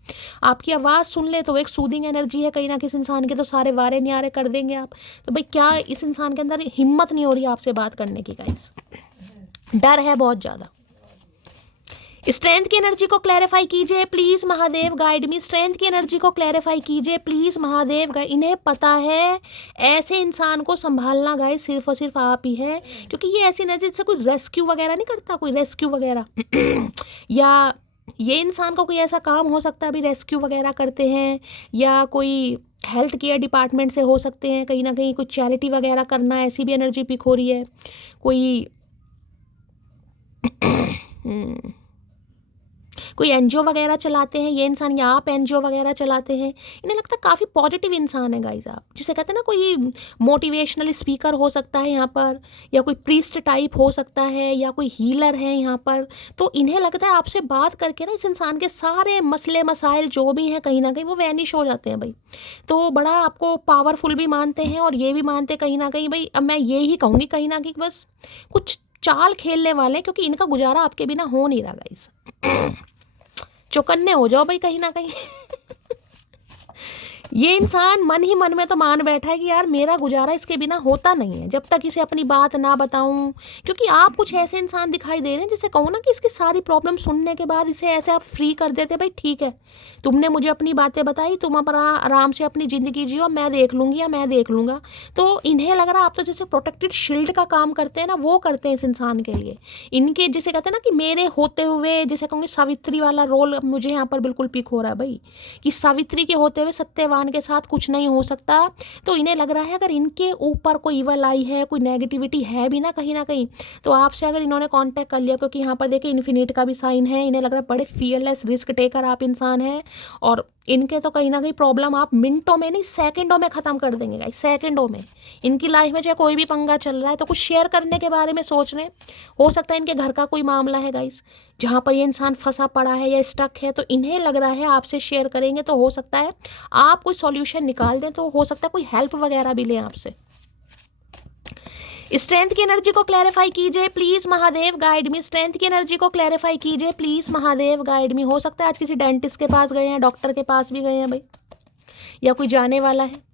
आपकी आवाज़ सुन ले तो एक सूदिंग एनर्जी है कहीं ना किसी इंसान के, तो सारे वारे न्यारे कर देंगे आप। तो भाई क्या इस इंसान के अंदर हिम्मत नहीं हो रही आपसे बात करने की गाइस, डर है बहुत ज़्यादा। स्ट्रेंथ की एनर्जी को क्लैरिफाई कीजिए please Mahadev, guide me. Strength की एनर्जी को क्लैरिफाई कीजिए प्लीज महादेव, इन्हें पता है ऐसे इंसान को संभालना गाइस सिर्फ और सिर्फ आप ही है, क्योंकि ये ऐसी एनर्जी से कोई रेस्क्यू वगैरह नहीं करता, कोई रेस्क्यू वगैरह या ये इंसान को कोई ऐसा काम हो सकता है अभी रेस्क्यू वगैरह करते हैं, या कोई हेल्थ केयर डिपार्टमेंट से हो सकते हैं, कहीं ना कहीं कुछ चैरिटी वगैरह करना, ऐसी भी एनर्जी पिक हो रही है। कोई एनजीओ वगैरह चलाते हैं ये इंसान, या आप एनजीओ वगैरह चलाते हैं। इन्हें लगता है काफ़ी पॉजिटिव इंसान है गाइज आप, जिसे कहते हैं ना कोई मोटिवेशनल स्पीकर हो सकता है यहाँ पर, या कोई प्रीस्ट टाइप हो सकता है, या कोई हीलर है यहाँ पर। तो इन्हें लगता है आपसे बात करके ना इस इंसान के सारे मसले मसाइल जो भी हैं कहीं ना कहीं वो वैनिश हो जाते हैं भाई। तो बड़ा आपको पावरफुल भी मानते हैं और ये भी मानते हैं कहीं ना कहीं भाई, अब मैं ये ही कहूँगी कहीं ना कहीं बस कुछ चाल खेलने वाले हैं, क्योंकि इनका गुजारा आपके बिना हो नहीं रहा गाइस। चौकन्ने हो जाओ भाई कहीं ना कहीं। ये इंसान मन ही मन में तो मान बैठा है कि यार मेरा गुजारा इसके बिना होता नहीं है जब तक इसे अपनी बात ना बताऊं, क्योंकि आप कुछ ऐसे इंसान दिखाई दे रहे हैं जिसे कहूँ ना कि इसकी सारी प्रॉब्लम सुनने के बाद इसे ऐसे आप फ्री कर देते भाई, ठीक है तुमने मुझे अपनी बातें बताई, तुम अपना आराम से अपनी ज़िंदगी जियो, मैं देख लूँगी या मैं देख लूँगा। तो इन्हें लग रहा है आप तो जैसे प्रोटेक्टेड शील्ड का काम करते हैं ना, वो करते हैं इस इंसान के लिए। इनके जैसे कहते हैं ना कि मेरे होते हुए, जैसे कहूँगी सावित्री वाला रोल मुझे यहाँ पर बिल्कुल पिक हो रहा है भाई, कि सावित्री के होते हुए सत्यवान के साथ कुछ नहीं हो सकता। तो इन्हें लग रहा है अगर इनके ऊपर कोई इवल आई है, कोई नेगेटिविटी है भी ना कहीं ना कहीं, तो आपसे अगर इन्होंने कांटेक्ट कर लिया, क्योंकि यहाँ पर देखिए इन्फिनिट का भी साइन है, इन्हें लग रहा है बड़े फियरलेस रिस्क टेकर आप इंसान हैं, और इनके तो कहीं ना कहीं प्रॉब्लम आप मिनटों में नहीं सेकंडों में ख़त्म कर देंगे गाइस, सेकंडों में। इनकी लाइफ में चाहे कोई भी पंगा चल रहा है तो कुछ शेयर करने के बारे में सोच रहे हैं, हो सकता है इनके घर का कोई मामला है गाइस जहाँ पर ये इंसान फंसा पड़ा है या स्टक है, तो इन्हें लग रहा है आपसे शेयर करेंगे तो हो सकता है आप कोई सॉल्यूशन निकाल दें, तो हो सकता है कोई हेल्प वगैरह भी लें आपसे। स्ट्रेंथ की एनर्जी को क्लैरिफाई कीजिए please Mahadev, guide me. Strength की एनर्जी को क्लैरिफाई कीजिए प्लीज महादेव, गाइड मी। हो सकता है आज किसी डेंटिस्ट के पास गए हैं, डॉक्टर के पास भी गए हैं भाई, या कोई जाने वाला है।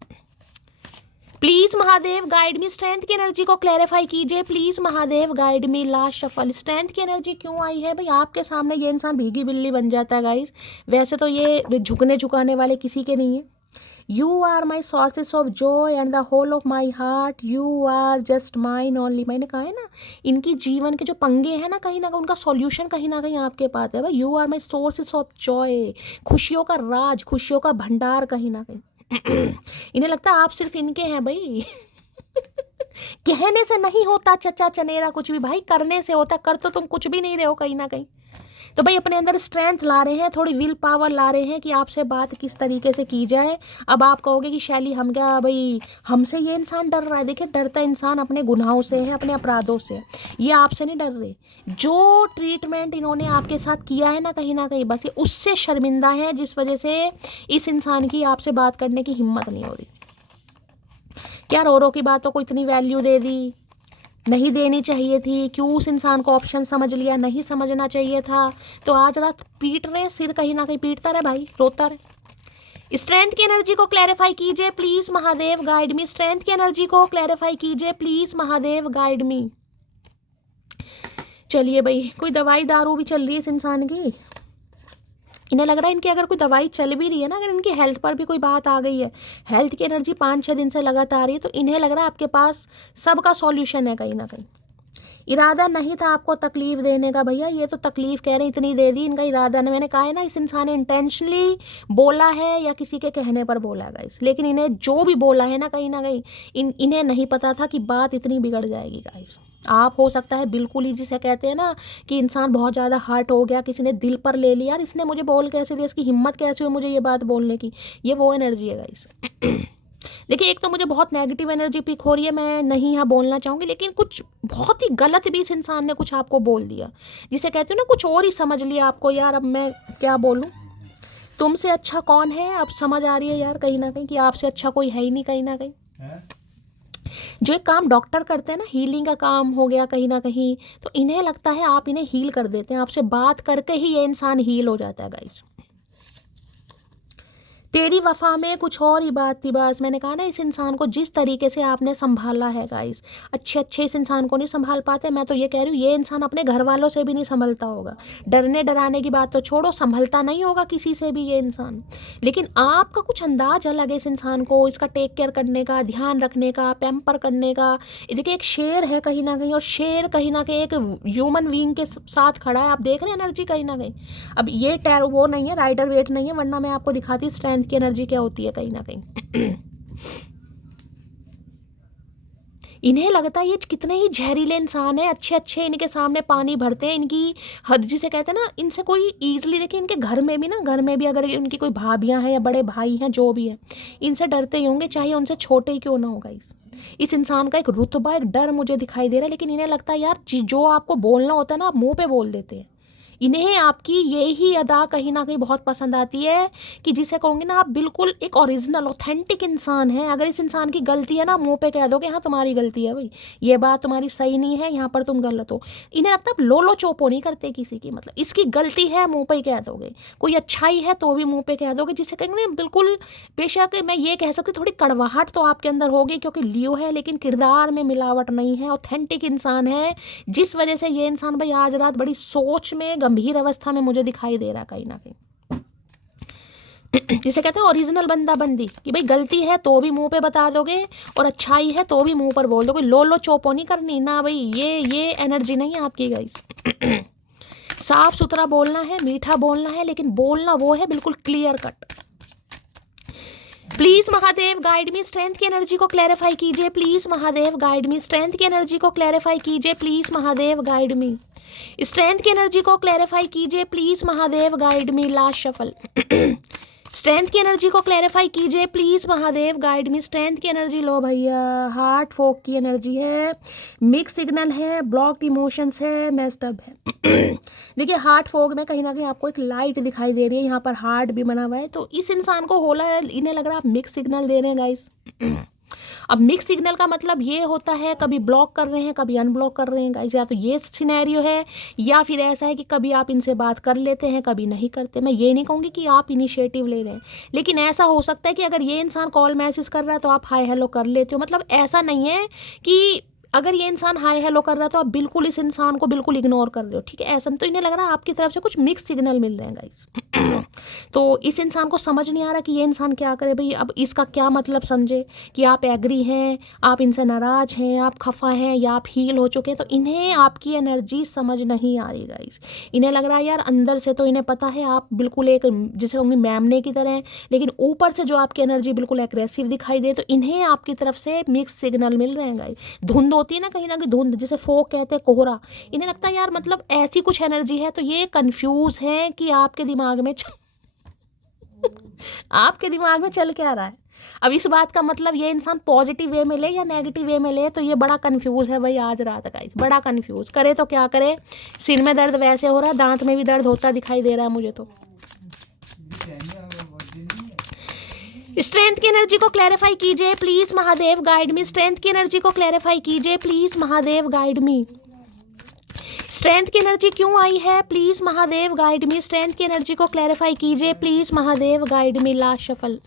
Please Mahadev guide me, strength की एनर्जी को क्लैरिफाई कीजिए please Mahadev, guide me. Last shuffle. Strength की एनर्जी क्यों आई है भाई आपके सामने? ये इंसान भीगी बिल्ली बन जाता है गाइस, वैसे तो ये झुकने झुकाने वाले किसी के नहीं है। You are my sources of joy and the whole of my heart, you are just mine only. मैंने कहा है ना इनकी जीवन के जो पंगे हैं ना कहीं ना कहीं उनका सॉल्यूशन कहीं ना कहीं आपके पास है भाई। You are my sources of joy, खुशियों का राज, खुशियों का भंडार कहीं ना कहीं। इन्हें लगता है आप सिर्फ इनके हैं भाई। कहने से नहीं होता चचा चनेरा कुछ भी भाई, करने से होता। कर तो तुम कुछ भी नहीं रहे हो कहीं ना कहीं। तो भाई अपने अंदर स्ट्रेंथ ला रहे हैं, थोड़ी विल पावर ला रहे हैं कि आपसे बात किस तरीके से की जाए। अब आप कहोगे कि शैली हम क्या भाई, हमसे ये इंसान डर रहा है। देखिए डरता इंसान अपने गुनाहों से है, अपने अपराधों से। ये आपसे नहीं डर रहे। जो ट्रीटमेंट इन्होंने आपके साथ किया है ना कहीं बस ये उससे शर्मिंदा है, जिस वजह से इस इंसान की आपसे बात करने की हिम्मत नहीं हो रही। क्या रो रो की बातों को इतनी वैल्यू दे दी, नहीं देनी चाहिए थी। क्यों उस इंसान को ऑप्शन समझ लिया, नहीं समझना चाहिए था। तो आज रात पीट रहे, सिर कहीं ना कहीं पीटता रहे भाई, रोता रहे। स्ट्रेंथ की एनर्जी को क्लैरिफाई कीजिए please Mahadev, guide me. Strength की एनर्जी को क्लैरिफाई कीजिए प्लीज महादेव, गाइड मी। चलिए भाई, कोई दवाई दारू भी चल रही है इस इंसान की। इन्हें लग रहा है इनकी अगर कोई दवाई चल भी रही है ना, अगर इनकी हेल्थ पर भी कोई बात आ गई है, हेल्थ की एनर्जी 5-6 दिन से लगातार आ रही है, तो इन्हें लग रहा है आपके पास सबका सॉल्यूशन है कहीं ना कहीं। इरादा नहीं था आपको तकलीफ देने का भैया, ये तो तकलीफ कह रहे इतनी दे दी। इनका इरादा नहीं, मैंने कहा है ना इस इंसान ने इंटेंशनली बोला है या किसी के कहने पर बोला है गाइस, लेकिन इन्हें जो भी बोला है ना कहीं इन्हें नहीं पता था कि बात इतनी बिगड़ जाएगी गाइस। आप हो सकता है बिल्कुल ही, जिसे कहते हैं ना कि इंसान बहुत ज़्यादा हर्ट हो गया, किसी ने दिल पर ले लिया, यार इसने मुझे बोल कैसे दिया, इसकी हिम्मत कैसे हुई मुझे ये बात बोलने की, ये वो एनर्जी है गाइस। देखिए, एक तो मुझे बहुत नेगेटिव एनर्जी पिक हो रही है, मैं नहीं यहाँ बोलना चाहूँगी, लेकिन कुछ बहुत ही गलत भी इस इंसान ने कुछ आपको बोल दिया, जिसे कहते हो ना कुछ और ही समझ लिया आपको। यार अब मैं क्या बोलूँ, तुमसे अच्छा कौन है, अब समझ आ रही है यार कहीं ना कहीं कि आपसे अच्छा कोई है ही नहीं कहीं ना कहीं। जो एक काम डॉक्टर करते हैं ना, हीलिंग का काम हो गया कहीं ना कहीं, तो इन्हें लगता है आप इन्हें हील कर देते हैं, आपसे बात करके ही ये इंसान हील हो जाता है गाइस। तेरी वफा में कुछ और ही बात थी बस। मैंने कहा ना, इस इंसान को जिस तरीके से आपने संभाला है गाइस, अच्छे इस इंसान को नहीं संभाल पाते। मैं तो ये कह रही हूँ, ये इंसान अपने घर वालों से भी नहीं संभलता होगा। डरने डराने की बात तो छोड़ो, संभलता नहीं होगा किसी से भी ये इंसान। लेकिन आपका कुछ अंदाज अलग है इस इंसान को, इसका टेक केयर करने का, ध्यान रखने का, पैम्पर करने का। देखिए, एक शेर है कहीं ना कहीं, और शेर कहीं ना कहीं एक ह्यूमन बीइंग के साथ खड़ा है। आप देख रहे हैं एनर्जी कहीं ना कहीं। अब ये वो नहीं है, राइडर वेट नहीं है, वरना मैं आपको दिखाती स्ट्रेंथ की एनर्जी क्या होती है कहीं ना कहीं। इन्हें लगता है ये कितने ही जहरीले इंसान है, अच्छे इनके सामने पानी भरते हैं। इनकी हर, जिसे कहते हैं ना, इनसे कोई ईजिली, देखिए इनके घर में भी ना, घर में भी अगर इनकी कोई भाभियां हैं या बड़े भाई हैं, जो भी है, इनसे डरते ही होंगे, चाहे उनसे छोटे ही क्यों ना होगा। इस इंसान का एक रुतबा, एक डर मुझे दिखाई दे रहा है। लेकिन इन्हें लगता है यार जो आपको बोलना होता है ना, आप मुंह पे बोल देते हैं। इन्हें आपकी यही अदा कहीं ना कहीं बहुत पसंद आती है, कि जिसे कहूँगी ना, आप बिल्कुल एक ओरिजिनल ऑथेंटिक इंसान है। अगर इस इंसान की गलती है ना, मुंह पे कह दोगे हाँ तुम्हारी गलती है भाई, ये बात तुम्हारी सही नहीं है, यहाँ पर तुम गलत हो। इन्हें लगता है लोलो चोपो नहीं करते किसी की, मतलब इसकी गलती है मुँह पे ही कह दोगे, कोई अच्छाई है तो भी मुँह पे कह दोगे, जिसे कहेंगे बिल्कुल। बेशक मैं ये कह सकती, थोड़ी कड़वाहट तो आपके अंदर होगी क्योंकि लियो है, लेकिन किरदार में मिलावट नहीं है, ऑथेंटिक इंसान है। जिस वजह से ये इंसान भाई आज रात बड़ी सोच में, गंभीर अवस्था में मुझे दिखाई दे रहा है कहीं ना कहीं। जिसे कहते हैं ओरिजिनल बंदा बंदी, कि भाई गलती है तो भी मुंह पे बता दोगे, और अच्छाई है तो भी मुंह पर बोल दोगे। लो चोपो नहीं करनी ना भाई, ये एनर्जी नहीं है आपकी गाइस। साफ सुथरा बोलना है, मीठा बोलना है, लेकिन बोलना वो है बिल्कुल clear cut. Please Mahadev guide me, strength की एनर्जी को क्लैरिफाई कीजिए please Mahadev guide me, strength की एनर्जी को क्लैरिफाई कीजिए please Mahadev guide me, strength की एनर्जी को क्लैरिफाई कीजिए please Mahadev guide me. Last shuffle. Strength की एनर्जी को क्लैरिफाई कीजिए please Mahadev guide me, strength की एनर्जी लो भैया। हार्ट फोक की एनर्जी है, मिक्स सिग्नल है, ब्लॉक्ड इमोशंस है, मेस्ड अप है। देखिए, हार्ट फोक में कहीं ना कहीं आपको एक लाइट दिखाई दे रही है, यहाँ पर हार्ट भी बना हुआ है, तो इस इंसान को होला है, इन्हें लग रहा है आप मिक्स सिग्नल दे रहे हैं गाइस। अब मिक्स सिग्नल का मतलब ये होता है, कभी ब्लॉक कर रहे हैं, कभी अनब्लॉक कर रहे हैं गाइस। या तो ये सिनेरियो है, या फिर ऐसा है कि कभी आप इनसे बात कर लेते हैं, कभी नहीं करते। मैं ये नहीं कहूँगी कि आप इनिशिएटिव ले रहे हैं, लेकिन ऐसा हो सकता है कि अगर ये इंसान कॉल मैसेज कर रहा है तो आप हाय हेलो कर लेते हो। मतलब ऐसा नहीं है कि अगर ये इंसान हाय हेलो कर रहा है तो आप बिल्कुल इस इंसान को बिल्कुल इग्नोर कर रहे हो, ठीक है। ऐसा तो इन्हें लग रहा है आपकी तरफ से कुछ मिक्स सिग्नल मिल रहे हैं गाइस। तो इस इंसान को समझ नहीं आ रहा कि ये इंसान क्या करे भाई। अब इसका क्या मतलब समझे, कि आप एग्री हैं, आप इनसे नाराज हैं, आप खफा हैं, या आप हील हो चुके हैं। तो इन्हें आपकी एनर्जी समझ नहीं आ रही गाइस। इन्हें लग रहा है यार अंदर से तो इन्हें पता है आप बिल्कुल एक, जिसे कहूँगी मैमने की तरह हैं, लेकिन ऊपर से जो आपकी एनर्जी बिल्कुल एग्रेसिव दिखाई दे, तो इन्हें आपकी तरफ से मिक्स सिग्नल मिल रहे हैं गाइस। धुंध होती है ना कहीं ना कहीं, धुंध जिसे फोक कहते हैं, कोहरा। इन्हें लगता है यार मतलब ऐसी कुछ एनर्जी है, तो ये कंफ्यूज है कि आपके दिमाग में आपके दिमाग में चल क्या रहा है। अब इस बात का मतलब ये इंसान पॉजिटिव वे में ले या नेगेटिव वे में ले, तो ये बड़ा कंफ्यूज है भाई आज रात का, बड़ा कंफ्यूज। करे तो क्या करे, सिर में दर्द वैसे हो रहा है, दांत में भी दर्द होता दिखाई दे रहा है मुझे तो। स्ट्रेंथ की एनर्जी को क्लैरिफाई कीजिए please Mahadev guide me, strength की एनर्जी को क्लैरिफाई कीजिए please Mahadev guide me. Strength की एनर्जी क्यों आई है please Mahadev guide me, strength की एनर्जी को क्लैरिफाई कीजिए please Mahadev guide me. Last shuffle.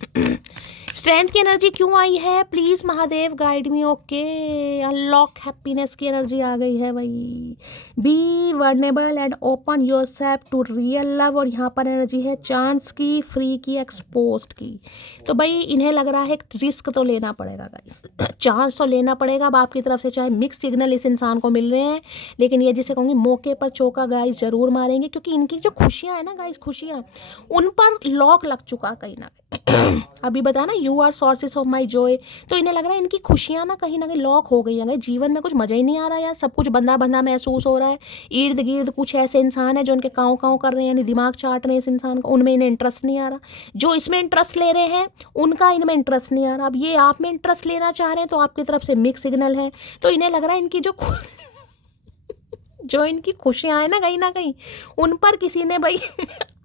Strength की एनर्जी क्यों आई है please Mahadev guide me. Okay, unlock happiness की एनर्जी आ गई है भाई। Be vulnerable and open yourself to real love, और यहाँ पर एनर्जी है चांस की, फ्री की, एक्सपोज्ड की। तो भाई इन्हें लग रहा है एक रिस्क तो लेना पड़ेगा गाइस, चांस तो लेना पड़ेगा। अब आपकी तरफ से चाहे मिक्स सिग्नल इस इंसान को मिल रहे हैं, लेकिन ये जिसे कहूँगी मौके पर चौका गाइस जरूर मारेंगे, क्योंकि इनकी जो खुशियाँ हैं ना गाइस, खुशियाँ, उन पर लॉक लग चुका कहीं ना कहीं। अभी बताया ना, you are sources of my joy. तो इन्हें लग रहा है इनकी खुशियाँ ना कहीं लॉक हो गई हैं। जीवन में कुछ मज़ा ही नहीं आ रहा यार, सब कुछ बंधा बंधा महसूस हो रहा है। इर्द गिर्द कुछ ऐसे इंसान है जो उनके काँव काँव कर रहे हैं, यानी दिमाग चाट रहे हैं इस इंसान का, उनमें इन्हें इंटरेस्ट नहीं आ रहा। जो इसमें इंटरेस्ट ले रहे हैं उनका इनमें इंटरेस्ट नहीं आ रहा। अब ये आप में इंटरेस्ट लेना चाह रहे हैं तो आपकी तरफ से मिक्स सिग्नल है। तो इन्हें लग रहा है इनकी जो इनकी खुशियाँ हैं ना कहीं उन पर किसी ने भाई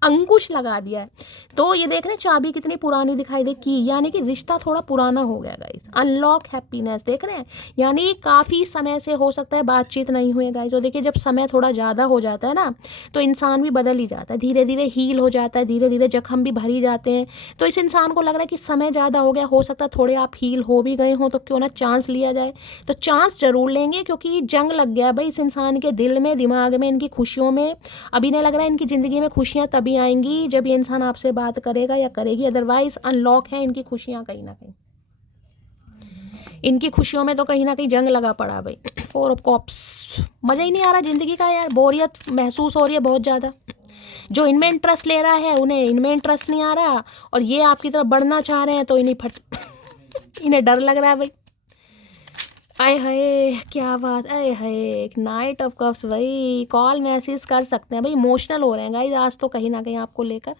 अंकुश लगा दिया है। तो ये देख रहे हैं चाबी कितनी पुरानी दिखाई दे की, यानी कि रिश्ता थोड़ा पुराना हो गया गाइस। अनलॉक हैप्पीनेस देख रहे हैं, यानी काफ़ी समय से हो सकता है बातचीत नहीं हुई है गाइस। और देखिए जब समय थोड़ा ज़्यादा हो जाता है ना तो इंसान भी बदल ही जाता है, धीरे धीरे हील हो जाता है, धीरे धीरे जख्म भी भरी जाते हैं। तो इस इंसान को लग रहा है कि समय ज़्यादा हो गया, हो सकता है थोड़े आप हील हो भी गए हों, तो क्यों ना चांस लिया जाए। तो चांस जरूर लेंगे, क्योंकि जंग लग गया भाई इस इंसान के दिल में, दिमाग में, इनकी खुशियों में। अभी नहीं लग रहा है इनकी ज़िंदगी में खुशियाँ तभी आएंगी जब ये इंसान आपसे बात करेगा या करेगी, अदरवाइज अनलॉक है इनकी खुशियाँ कहीं ना कहीं। इनकी खुशियों में तो कहीं ना कहीं जंग लगा पड़ा भाई। 4 ऑफ कप्स, मज़ा ही नहीं आ रहा ज़िंदगी का यार, बोरियत महसूस हो रही है बहुत ज़्यादा। जो इनमें इंटरेस्ट ले रहा है उन्हें इनमें इंटरेस्ट नहीं आ रहा, और ये आपकी तरफ बढ़ना चाह रहे हैं तो इन्हें डर लग रहा है भाई। आए हाय क्या बात, आए हाय नाइट ऑफ कप्स भाई। कॉल मैसेज कर सकते हैं भाई, इमोशनल हो रहे हैं गाइस आज तो कहीं ना कहीं आपको लेकर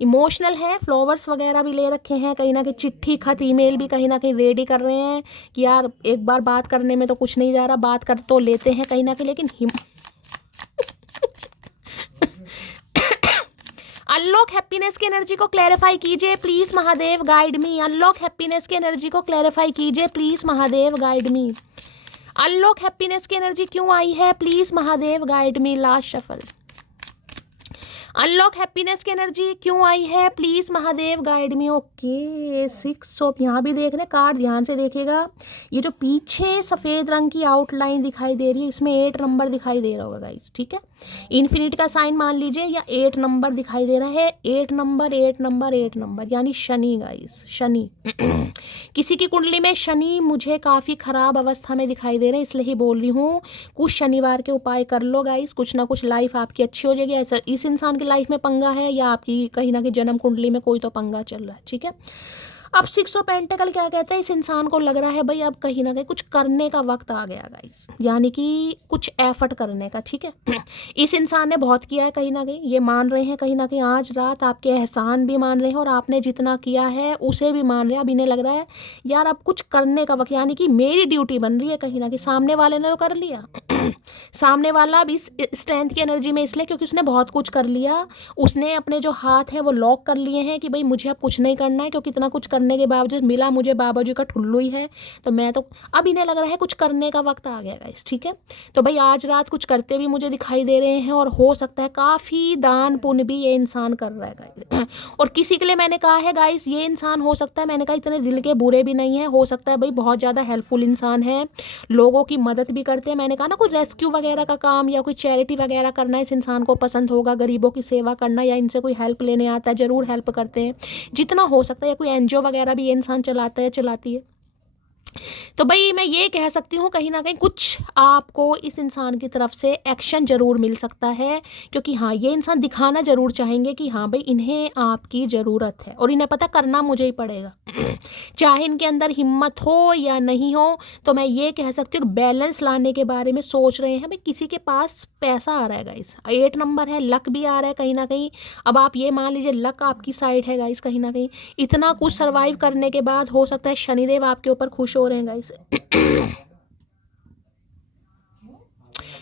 इमोशनल है। फ्लावर्स वगैरह भी ले रखे हैं, कहीं ना कहीं चिट्ठी खत ईमेल भी कहीं ना कहीं रेडी कर रहे हैं कि यार एक बार बात करने में तो कुछ नहीं जा रहा, बात कर तो लेते हैं कहीं ना कहीं, लेकिन अनलॉक हैप्पीनेस की एनर्जी को क्लैरिफाई कीजिए please Mahadev guide me. Unlock happiness की एनर्जी को क्लैरिफाई कीजिए please Mahadev guide me. Unlock happiness की एनर्जी क्यों आई है please Mahadev guide me. Last shuffle. Unlock happiness की एनर्जी क्यों आई है please Mahadev guide me. Okay 6 of, यहाँ भी देख रहे कार्ड ध्यान से देखिएगा। ये जो पीछे सफ़ेद रंग की आउटलाइन दिखाई दे रही है इसमें 8 नंबर दिखाई दे रहा होगा गाइस, ठीक है। इन्फिनिट का साइन मान लीजिए, या 8 नंबर दिखाई दे रहा है। 8 नंबर 8 नंबर 8 नंबर, यानी शनि गाइस, शनि। किसी की कुंडली में शनि मुझे काफ़ी ख़राब अवस्था में दिखाई दे रहे हैं, इसलिए ही बोल रही हूँ कुछ शनिवार के उपाय कर लो गाइस, कुछ ना कुछ लाइफ आपकी अच्छी हो जाएगी। ऐसा इस इंसान की लाइफ में पंगा है या आपकी कहीं ना कहीं जन्म कुंडली में कोई तो पंगा चल रहा है, ठीक है। अब 6 ऑफ पेंटिकल क्या कहते हैं, इस इंसान को लग रहा है भाई अब कहीं ना कहीं कुछ करने का वक्त आ गया गाइस, यानी कि कुछ एफर्ट करने का, ठीक है। इस इंसान ने बहुत किया है कहीं ना कहीं, ये मान रहे हैं कहीं ना कहीं, आज रात आपके एहसान भी मान रहे हैं और आपने जितना किया है उसे भी मान रहे हैं। अब इन्हें लग रहा है यार अब कुछ करने का वक्त, यानी कि मेरी ड्यूटी बन रही है कहीं ना कहीं। सामने वाले ने तो कर लिया सामने वाला भी इस स्ट्रेंथ की एनर्जी में इसलिए क्योंकि उसने बहुत कुछ कर लिया, उसने अपने जो हाथ हैं वो लॉक कर लिए हैं कि भाई मुझे अब कुछ नहीं करना है, क्योंकि इतना कुछ करने के बावजूद मिला मुझे बाबा जी का ठुल्लू ही है, तो मैं तो अब इन्हें लग रहा है कुछ करने का वक्त आ गया गाइस, ठीक है। तो भाई आज रात कुछ करते भी मुझे दिखाई दे रहे हैं, और हो सकता है काफ़ी दान पुण्य भी ये इंसान कर रहा है गाइस। और किसी के लिए मैंने कहा है गाइस ये इंसान हो सकता है, मैंने कहा इतने दिल के बुरे भी नहीं है, हो सकता है भाई बहुत ज़्यादा हेल्पफुल इंसान है, लोगों की मदद भी करते हैं। मैंने कहा ना कुछ रेस्क्यू वगैरह का काम या कोई चैरिटी वगैरह करना इस इंसान को पसंद होगा, गरीबों की सेवा करना या इनसे कोई हेल्प लेने आता है ज़रूर हेल्प करते हैं जितना हो सकता है, या कोई एनजीओ वगैरह भी ये इंसान चलाता है चलाती है। तो भाई मैं ये कह सकती हूँ कहीं ना कहीं कुछ आपको इस इंसान की तरफ से एक्शन ज़रूर मिल सकता है, क्योंकि हाँ ये इंसान दिखाना ज़रूर चाहेंगे कि हाँ भाई इन्हें आपकी ज़रूरत है और इन्हें पता करना मुझे ही पड़ेगा चाहे इनके अंदर हिम्मत हो या नहीं हो। तो मैं ये कह सकती हूँ बैलेंस लाने के बारे में सोच रहे हैं भाई, किसी के पास पैसा आ रहा है गाइस, 8 नंबर है, लक भी आ रहा है कहीं ना कहीं। अब आप ये मान लीजिए लक आपकी साइड है गाइस कहीं ना कहीं, इतना कुछ सर्वाइव करने के बाद हो सकता है शनिदेव आपके ऊपर खुश हो रहे हैं गाइस।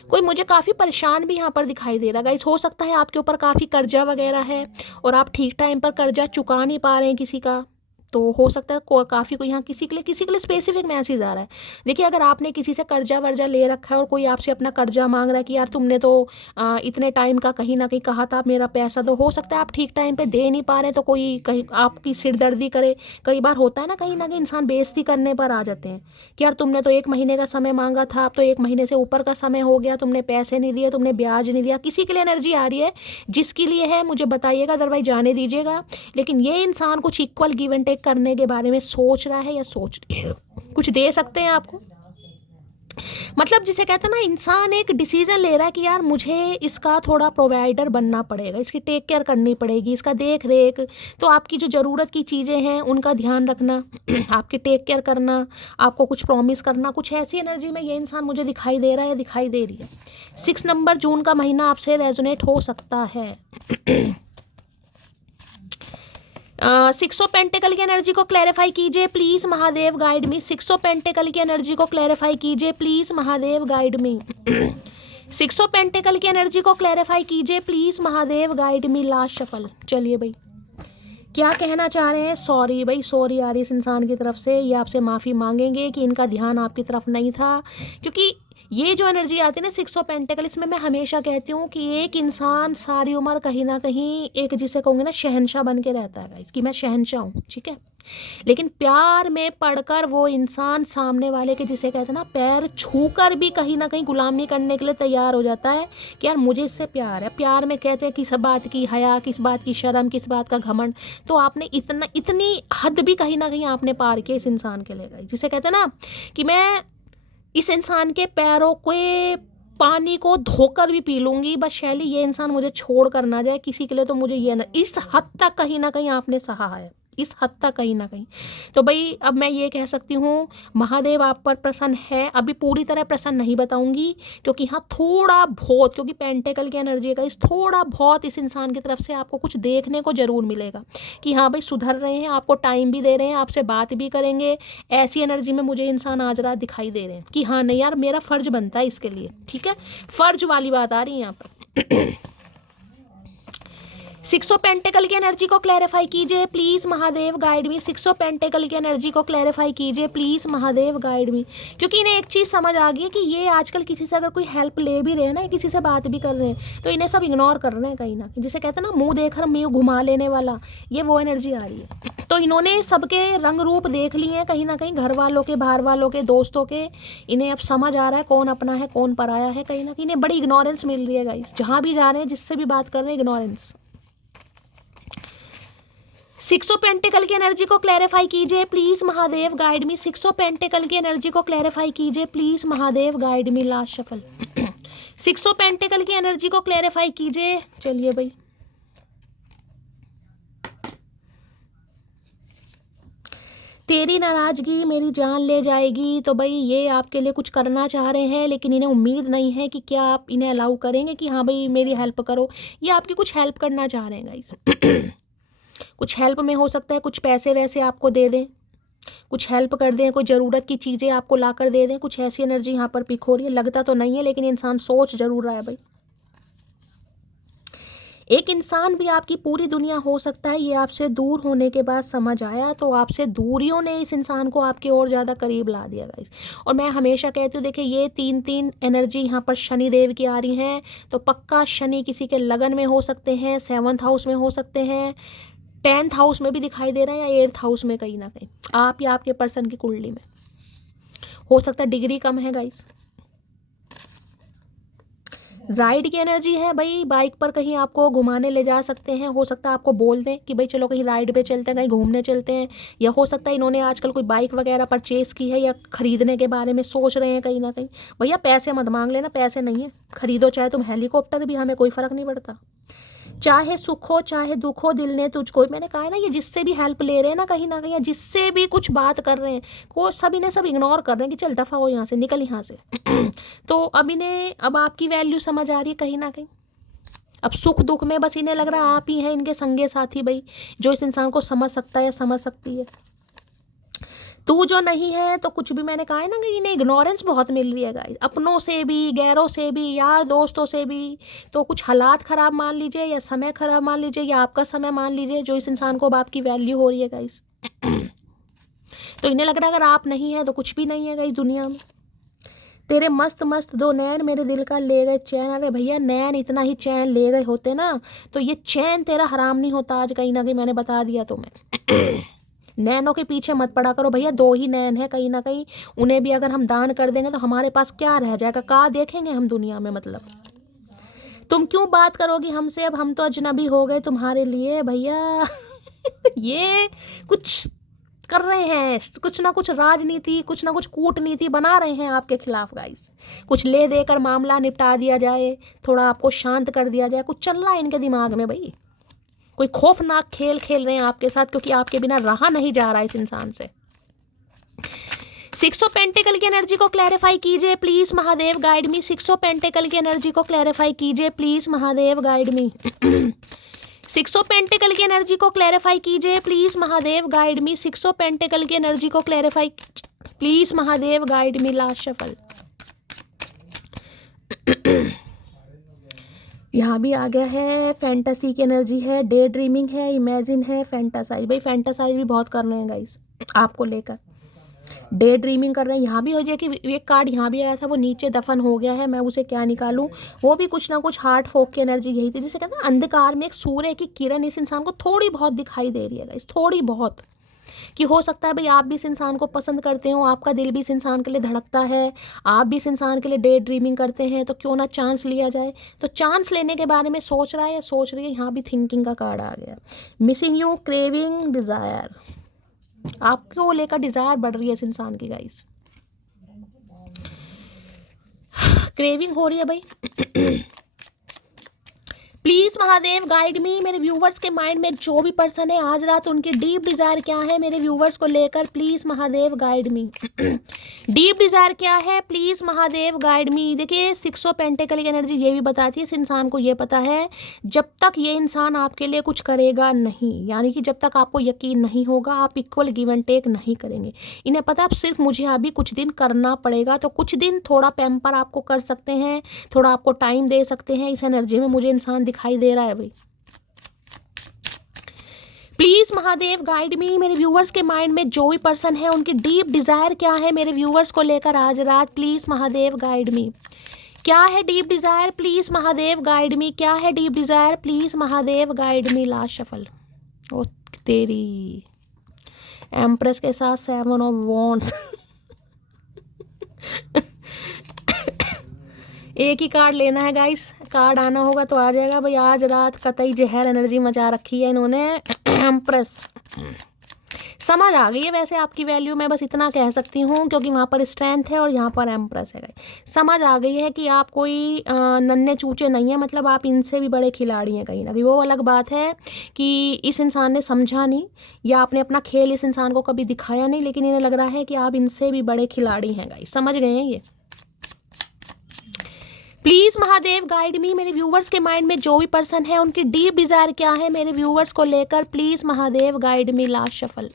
कोई मुझे काफ़ी परेशान भी यहाँ पर दिखाई दे रहा है गाइस, हो सकता है आपके ऊपर काफ़ी कर्जा वगैरह है और आप ठीक टाइम पर कर्जा चुका नहीं पा रहे हैं किसी का, तो हो सकता है काफ़ी कोई यहाँ किसी के लिए स्पेसिफिक मैसेज आ रहा है। देखिए अगर आपने किसी से कर्जा वर्जा ले रखा है और कोई आपसे अपना कर्जा मांग रहा है कि यार तुमने तो इतने टाइम का कहीं ना कहीं कहा था मेरा पैसा दो, हो सकता है आप ठीक टाइम पे दे नहीं पा रहे, तो कोई कहीं आपकी सिरदर्दी करे। कई बार होता है ना कहीं इंसान बेइज्जती करने पर आ जाते हैं कि यार तुमने तो 1 महीने का समय मांगा था, अब तो 1 महीने से ऊपर का समय हो गया, तुमने पैसे नहीं दिए, तुमने ब्याज नहीं दिया। किसी के लिए एनर्जी आ रही है, जिसके लिए है मुझे बताइएगा, अदरवाइज जाने दीजिएगा। लेकिन ये इंसान कुछ इक्वल गिव एंड टेक करने के बारे में सोच रहा है या सोच कुछ दे सकते हैं आपको। मतलब जिसे कहते हैं ना, इंसान एक डिसीजन ले रहा है कि यार मुझे इसका थोड़ा प्रोवाइडर बनना पड़ेगा, इसकी टेक केयर करनी पड़ेगी, इसका देख रेख। तो आपकी जो ज़रूरत की चीज़ें हैं उनका ध्यान रखना, आपकी टेक केयर करना, आपको कुछ प्रॉमिस करना, कुछ ऐसी एनर्जी में ये इंसान मुझे दिखाई दे रहा है या दिखाई दे रही है। 6 नंबर जून का महीना आपसे रेजोनेट हो सकता है। 6 ऑफ पेंटिकल की एनर्जी को क्लैरिफाई कीजिए please Mahadev guide me. 6 of pentacle की एनर्जी को क्लैरिफाई कीजिए please Mahadev guide me. 6 of pentacle की एनर्जी को क्लैरिफाई कीजिए please Mahadev guide me. Last shuffle. चलिए भाई, क्या कहना चाह रहे हैं? सॉरी भाई, सॉरी आ रही इस इंसान की तरफ से, ये आपसे माफ़ी मांगेंगे कि इनका ध्यान आपकी तरफ नहीं था। क्योंकि ये जो एनर्जी आती है ना 6 ऑफ पेंटिकल, इसमें मैं हमेशा कहती हूँ कि एक इंसान सारी उम्र कहीं ना कहीं एक, जिसे कहूँगे ना, शहंशाह बन के रहता है गाइस, कि मैं शहंशाह हूँ, ठीक है। लेकिन प्यार में पढ़कर वो इंसान सामने वाले के, जिसे कहते हैं ना, पैर छूकर भी कहीं ना कहीं गुलामी करने के लिए तैयार हो जाता है कि यार मुझे इससे प्यार है। प्यार में कहते हैं किस बात की हया, किस बात की शर्म, किस बात का घमंड। तो आपने इतनी हद भी कहीं ना कहीं आपने पार किया इस इंसान के लिए, जिसे कहते हैं ना कि मैं इस इंसान के पैरों के पानी को धोकर भी पी लूंगी, बस शैली ये इंसान मुझे छोड़ कर ना जाए किसी के लिए। तो मुझे ये ना, इस हद तक कहीं ना कहीं आपने सहा है, इस हद तक कहीं ना कहीं। तो भाई अब मैं ये कह सकती हूँ महादेव आप पर प्रसन्न है। अभी पूरी तरह प्रसन्न नहीं बताऊंगी, क्योंकि हाँ थोड़ा बहुत, क्योंकि पेंटिकल की एनर्जी का इस थोड़ा बहुत इस इंसान की तरफ से आपको कुछ देखने को जरूर मिलेगा कि हाँ भाई सुधर रहे हैं, आपको टाइम भी दे रहे हैं, आपसे बात भी करेंगे। ऐसी एनर्जी में मुझे इंसान आज रात दिखाई दे रहे हैं कि हाँ नहीं यार मेरा फर्ज बनता है इसके लिए, ठीक है। फर्ज वाली बात आ रही है यहाँ पर। 6 ऑफ पेंटिकल की एनर्जी को क्लैरिफाई कीजिए please Mahadev guide me. 6 of pentacle की एनर्जी को क्लैरिफाई कीजिए प्लीज महादेव गाइड मी। क्योंकि इन्हें एक चीज़ समझ आ गई है कि ये आजकल किसी से अगर कोई हेल्प ले भी रहे हैं ना, किसी से बात भी कर रहे हैं, तो इन्हें सब इग्नोर कर रहे हैं कहीं ना, जिसे कहते हैं ना मुंह देखकर मुंह घुमा लेने वाला, ये वो एनर्जी आ रही है। तो इन्होंने सबके रंग रूप देख लिए हैं कहीं ना कहीं, घर वालों के, बाहर वालों के, दोस्तों के। इन्हें अब समझ आ रहा है कौन अपना है कौन पराया है। कहीं ना कहीं इन्हें बड़ी इग्नोरेंस मिल रही है गाइस, जहाँ भी जा रहे हैं, जिससे भी बात कर रहे हैं, इग्नोरेंस। 6 ऑफ पेंटिकल की एनर्जी को क्लैरिफाई कीजिए please Mahadev guide me. 6 of pentacle की एनर्जी को क्लैरिफाई कीजिए please Mahadev guide me. Last shuffle. 6 of pentacle की एनर्जी को क्लैरिफाई कीजिए। चलिए भाई, तेरी नाराजगी मेरी जान ले जाएगी। तो भाई ये आपके लिए कुछ करना चाह रहे हैं, लेकिन इन्हें उम्मीद नहीं है कि क्या आप इन्हें अलाउ करेंगे कि हाँ भाई मेरी हेल्प करो। ये आपकी कुछ हेल्प करना चाह रहे हैं गाइस। कुछ हेल्प में हो सकता है कुछ पैसे वैसे आपको दे दें, कुछ हेल्प कर दें, कोई ज़रूरत की चीज़ें आपको ला कर दे दें। कुछ ऐसी एनर्जी यहाँ पर पिक हो रही है, लगता तो नहीं है लेकिन इंसान सोच जरूर रहा है भाई। एक इंसान भी आपकी पूरी दुनिया हो सकता है, ये आपसे दूर होने के बाद समझ आया। तो आपसे दूरियों ने इस इंसान को आपके और ज़्यादा करीब ला दिया गाइस। और मैं हमेशा कहती हूँ, देखिए ये 3 एनर्जी यहाँ पर शनि देव की आ रही हैं, तो पक्का शनि किसी के लगन में हो सकते हैं, 7th हाउस में हो सकते हैं, 10th हाउस में भी दिखाई दे रहे हैं, या 8th हाउस में कहीं ना कहीं आप या आपके पर्सन की कुंडली में हो सकता है। डिग्री कम है गाइस। राइड की एनर्जी है भाई, बाइक पर कहीं आपको घुमाने ले जा सकते हैं। हो सकता है आपको बोल दें कि भाई चलो कहीं राइड पे चलते हैं, कहीं घूमने चलते हैं। या हो सकता है इन्होंने आजकल कोई बाइक वगैरह परचेज़ की है या खरीदने के बारे में सोच रहे हैं कहीं ना कहीं। भैया पैसे मत मांग लेना, पैसे नहीं है, खरीदो चाहे तुम हेलीकॉप्टर भी, हमें कोई फ़र्क नहीं पड़ता। चाहे सुख हो चाहे दुख हो, दिल ने तुझको। मैंने कहा है ना, ये जिससे भी हेल्प ले रहे हैं ना कहीं या जिससे भी कुछ बात कर रहे हैं, को सब इन्हें सब इग्नोर कर रहे हैं कि चल दफ़ा हो यहाँ से, निकल यहाँ से। तो अब इन्हें अब आपकी वैल्यू समझ आ रही है कहीं ना कहीं। अब सुख दुख में बस इन्हें लग रहा है आप ही हैं इनके संगे साथी भाई, जो इस इंसान को समझ सकता है या समझ सकती है। तू जो नहीं है तो कुछ भी, मैंने कहा है ना कि इन्हें इग्नोरेंस बहुत मिल रही है गाइस, अपनों से भी, गैरों से भी, यार दोस्तों से भी। तो कुछ हालात ख़राब मान लीजिए, या समय ख़राब मान लीजिए, या आपका समय मान लीजिए, जो इस इंसान को अब आपकी वैल्यू हो रही है गाइस। तो इन्हें लग रहा है अगर आप नहीं है तो कुछ भी नहीं है गाइस दुनिया में। तेरे मस्त मस्त 2 नैन मेरे दिल का ले गए चैन। अरे भैया नैन इतना ही चैन ले गए होते ना, तो ये चैन तेरा हराम नहीं होता आज कहीं ना कहीं, मैंने बता दिया तुम्हें। नैनों के पीछे मत पड़ा करो भैया, 2 ही नैन है कहीं ना कहीं, उन्हें भी अगर हम दान कर देंगे तो हमारे पास क्या रह जाएगा, कहाँ देखेंगे हम दुनिया में। मतलब तुम क्यों बात करोगी हमसे, अब हम तो अजनबी हो गए तुम्हारे लिए भैया। ये कुछ कर रहे हैं, कुछ ना कुछ राजनीति, कुछ ना कुछ कूटनीति बना रहे हैं आपके खिलाफ गाइस। कुछ ले देकर मामला निपटा दिया जाए, थोड़ा आपको शांत कर दिया जाए, कुछ चल रहा है इनके दिमाग में भाई। कोई खौफनाक खेल खेल रहे हैं आपके साथ, क्योंकि आपके बिना रहा नहीं जा रहा इस इंसान से। 6 ऑफ पेंटिकल की एनर्जी को क्लैरिफाई कीजिए please Mahadev, guide me. 6 of pentacle की एनर्जी को क्लैरिफाई कीजिए please Mahadev, guide me. 6 of pentacle की एनर्जी को क्लैरिफाई कीजिए please Mahadev, guide me. 6 of pentacle की एनर्जी को clarify please Mahadev, guide me. Last shuffle. यहाँ भी आ गया है फैंटेसी की एनर्जी है, डे ड्रीमिंग है, इमेजिन है, फैंटासाइज। भाई फैंटासाइज भी बहुत कर रहे हैं गाइस आपको लेकर, डे ड्रीमिंग कर रहे हैं। यहाँ भी हो जाए कि एक कार्ड यहाँ भी आया था, वो नीचे दफन हो गया है, मैं उसे क्या निकालूं। वो भी कुछ ना कुछ हार्ट फोक की एनर्जी यही थी, जिसे कहते हैं अंधकार में एक सूर्य की किरण इस इंसान को थोड़ी बहुत दिखाई दे रही है गाइस, थोड़ी बहुत। कि हो सकता है भाई आप भी इस इंसान को पसंद करते हो, आपका दिल भी इस इंसान के लिए धड़कता है, आप भी इस इंसान के लिए डे ड्रीमिंग करते हैं, तो क्यों ना चांस लिया जाए। तो चांस लेने के बारे में सोच रहा है या सोच रही है, यहाँ भी थिंकिंग का कार्ड आ गया। मिसिंग यू, क्रेविंग, डिजायर, आपको लेकर डिजायर बढ़ रही है इस इंसान की गाइस, क्रेविंग हो रही है भाई। प्लीज महादेव गाइड मी। मेरे व्यूवर्स के माइंड में जो भी पर्सन है आज रात, उनकी डीप डिजायर क्या है मेरे व्यूवर्स को लेकर, please Mahadev guide me. Deep Dzire क्या है प्लीज महादेव गाइड मी। देखिए 6 ऑफ पेंटिकल की एनर्जी ये भी बताती है इस इंसान को ये पता है जब तक ये इंसान आपके लिए कुछ करेगा नहीं, यानी कि जब तक आपको यकीन नहीं होगा आप इक्वल गिव एंड टेक नहीं करेंगे। इन्हें पता है सिर्फ मुझे अभी कुछ दिन करना पड़ेगा, तो कुछ दिन थोड़ा पैम्पर आपको कर सकते हैं, थोड़ा आपको टाइम दे सकते हैं। इस एनर्जी में मुझे इंसान दिखाई दे रहा है भाई। प्लीज महादेव गाइड मी। मेरे व्यूवर्स के माइंड में जो भी पर्सन है उनकी डीप डिजायर क्या है मेरे व्यूवर्स को लेकर आज रात, प्लीज महादेव गाइड मी। क्या है deep desire please Mahadev guide me, क्या है deep desire please Mahadev guide me. Last shuffle. ओ तेरी एम्प्रेस के साथ 7 ऑफ वॉन्ड्स। एक ही कार्ड लेना है गाइस, कार्ड आना होगा तो आ जाएगा भाई। आज रात कतई जहर एनर्जी मचा रखी है इन्होंने। एम्प्रेस समझ आ गई है वैसे आपकी वैल्यू, मैं बस इतना कह सकती हूँ, क्योंकि वहाँ पर स्ट्रेंथ है और यहाँ पर एम्प्रेस है गाइस। समझ आ गई है कि आप कोई नन्हे चूचे नहीं है, मतलब आप इनसे भी बड़े खिलाड़ी हैं कहीं ना कहीं। वो अलग बात है कि इस इंसान ने समझा नहीं या आपने अपना खेल इस इंसान को कभी दिखाया नहीं, लेकिन इन्हें लग रहा है कि आप इनसे भी बड़े खिलाड़ी हैं गाइस। समझ गए हैं ये। प्लीज महादेव गाइड मी। मेरे व्यूवर्स के माइंड में जो भी पर्सन है उनकी डीप डिजायर क्या है मेरे व्यूवर्स को लेकर, please Mahadev guide me. Last shuffle.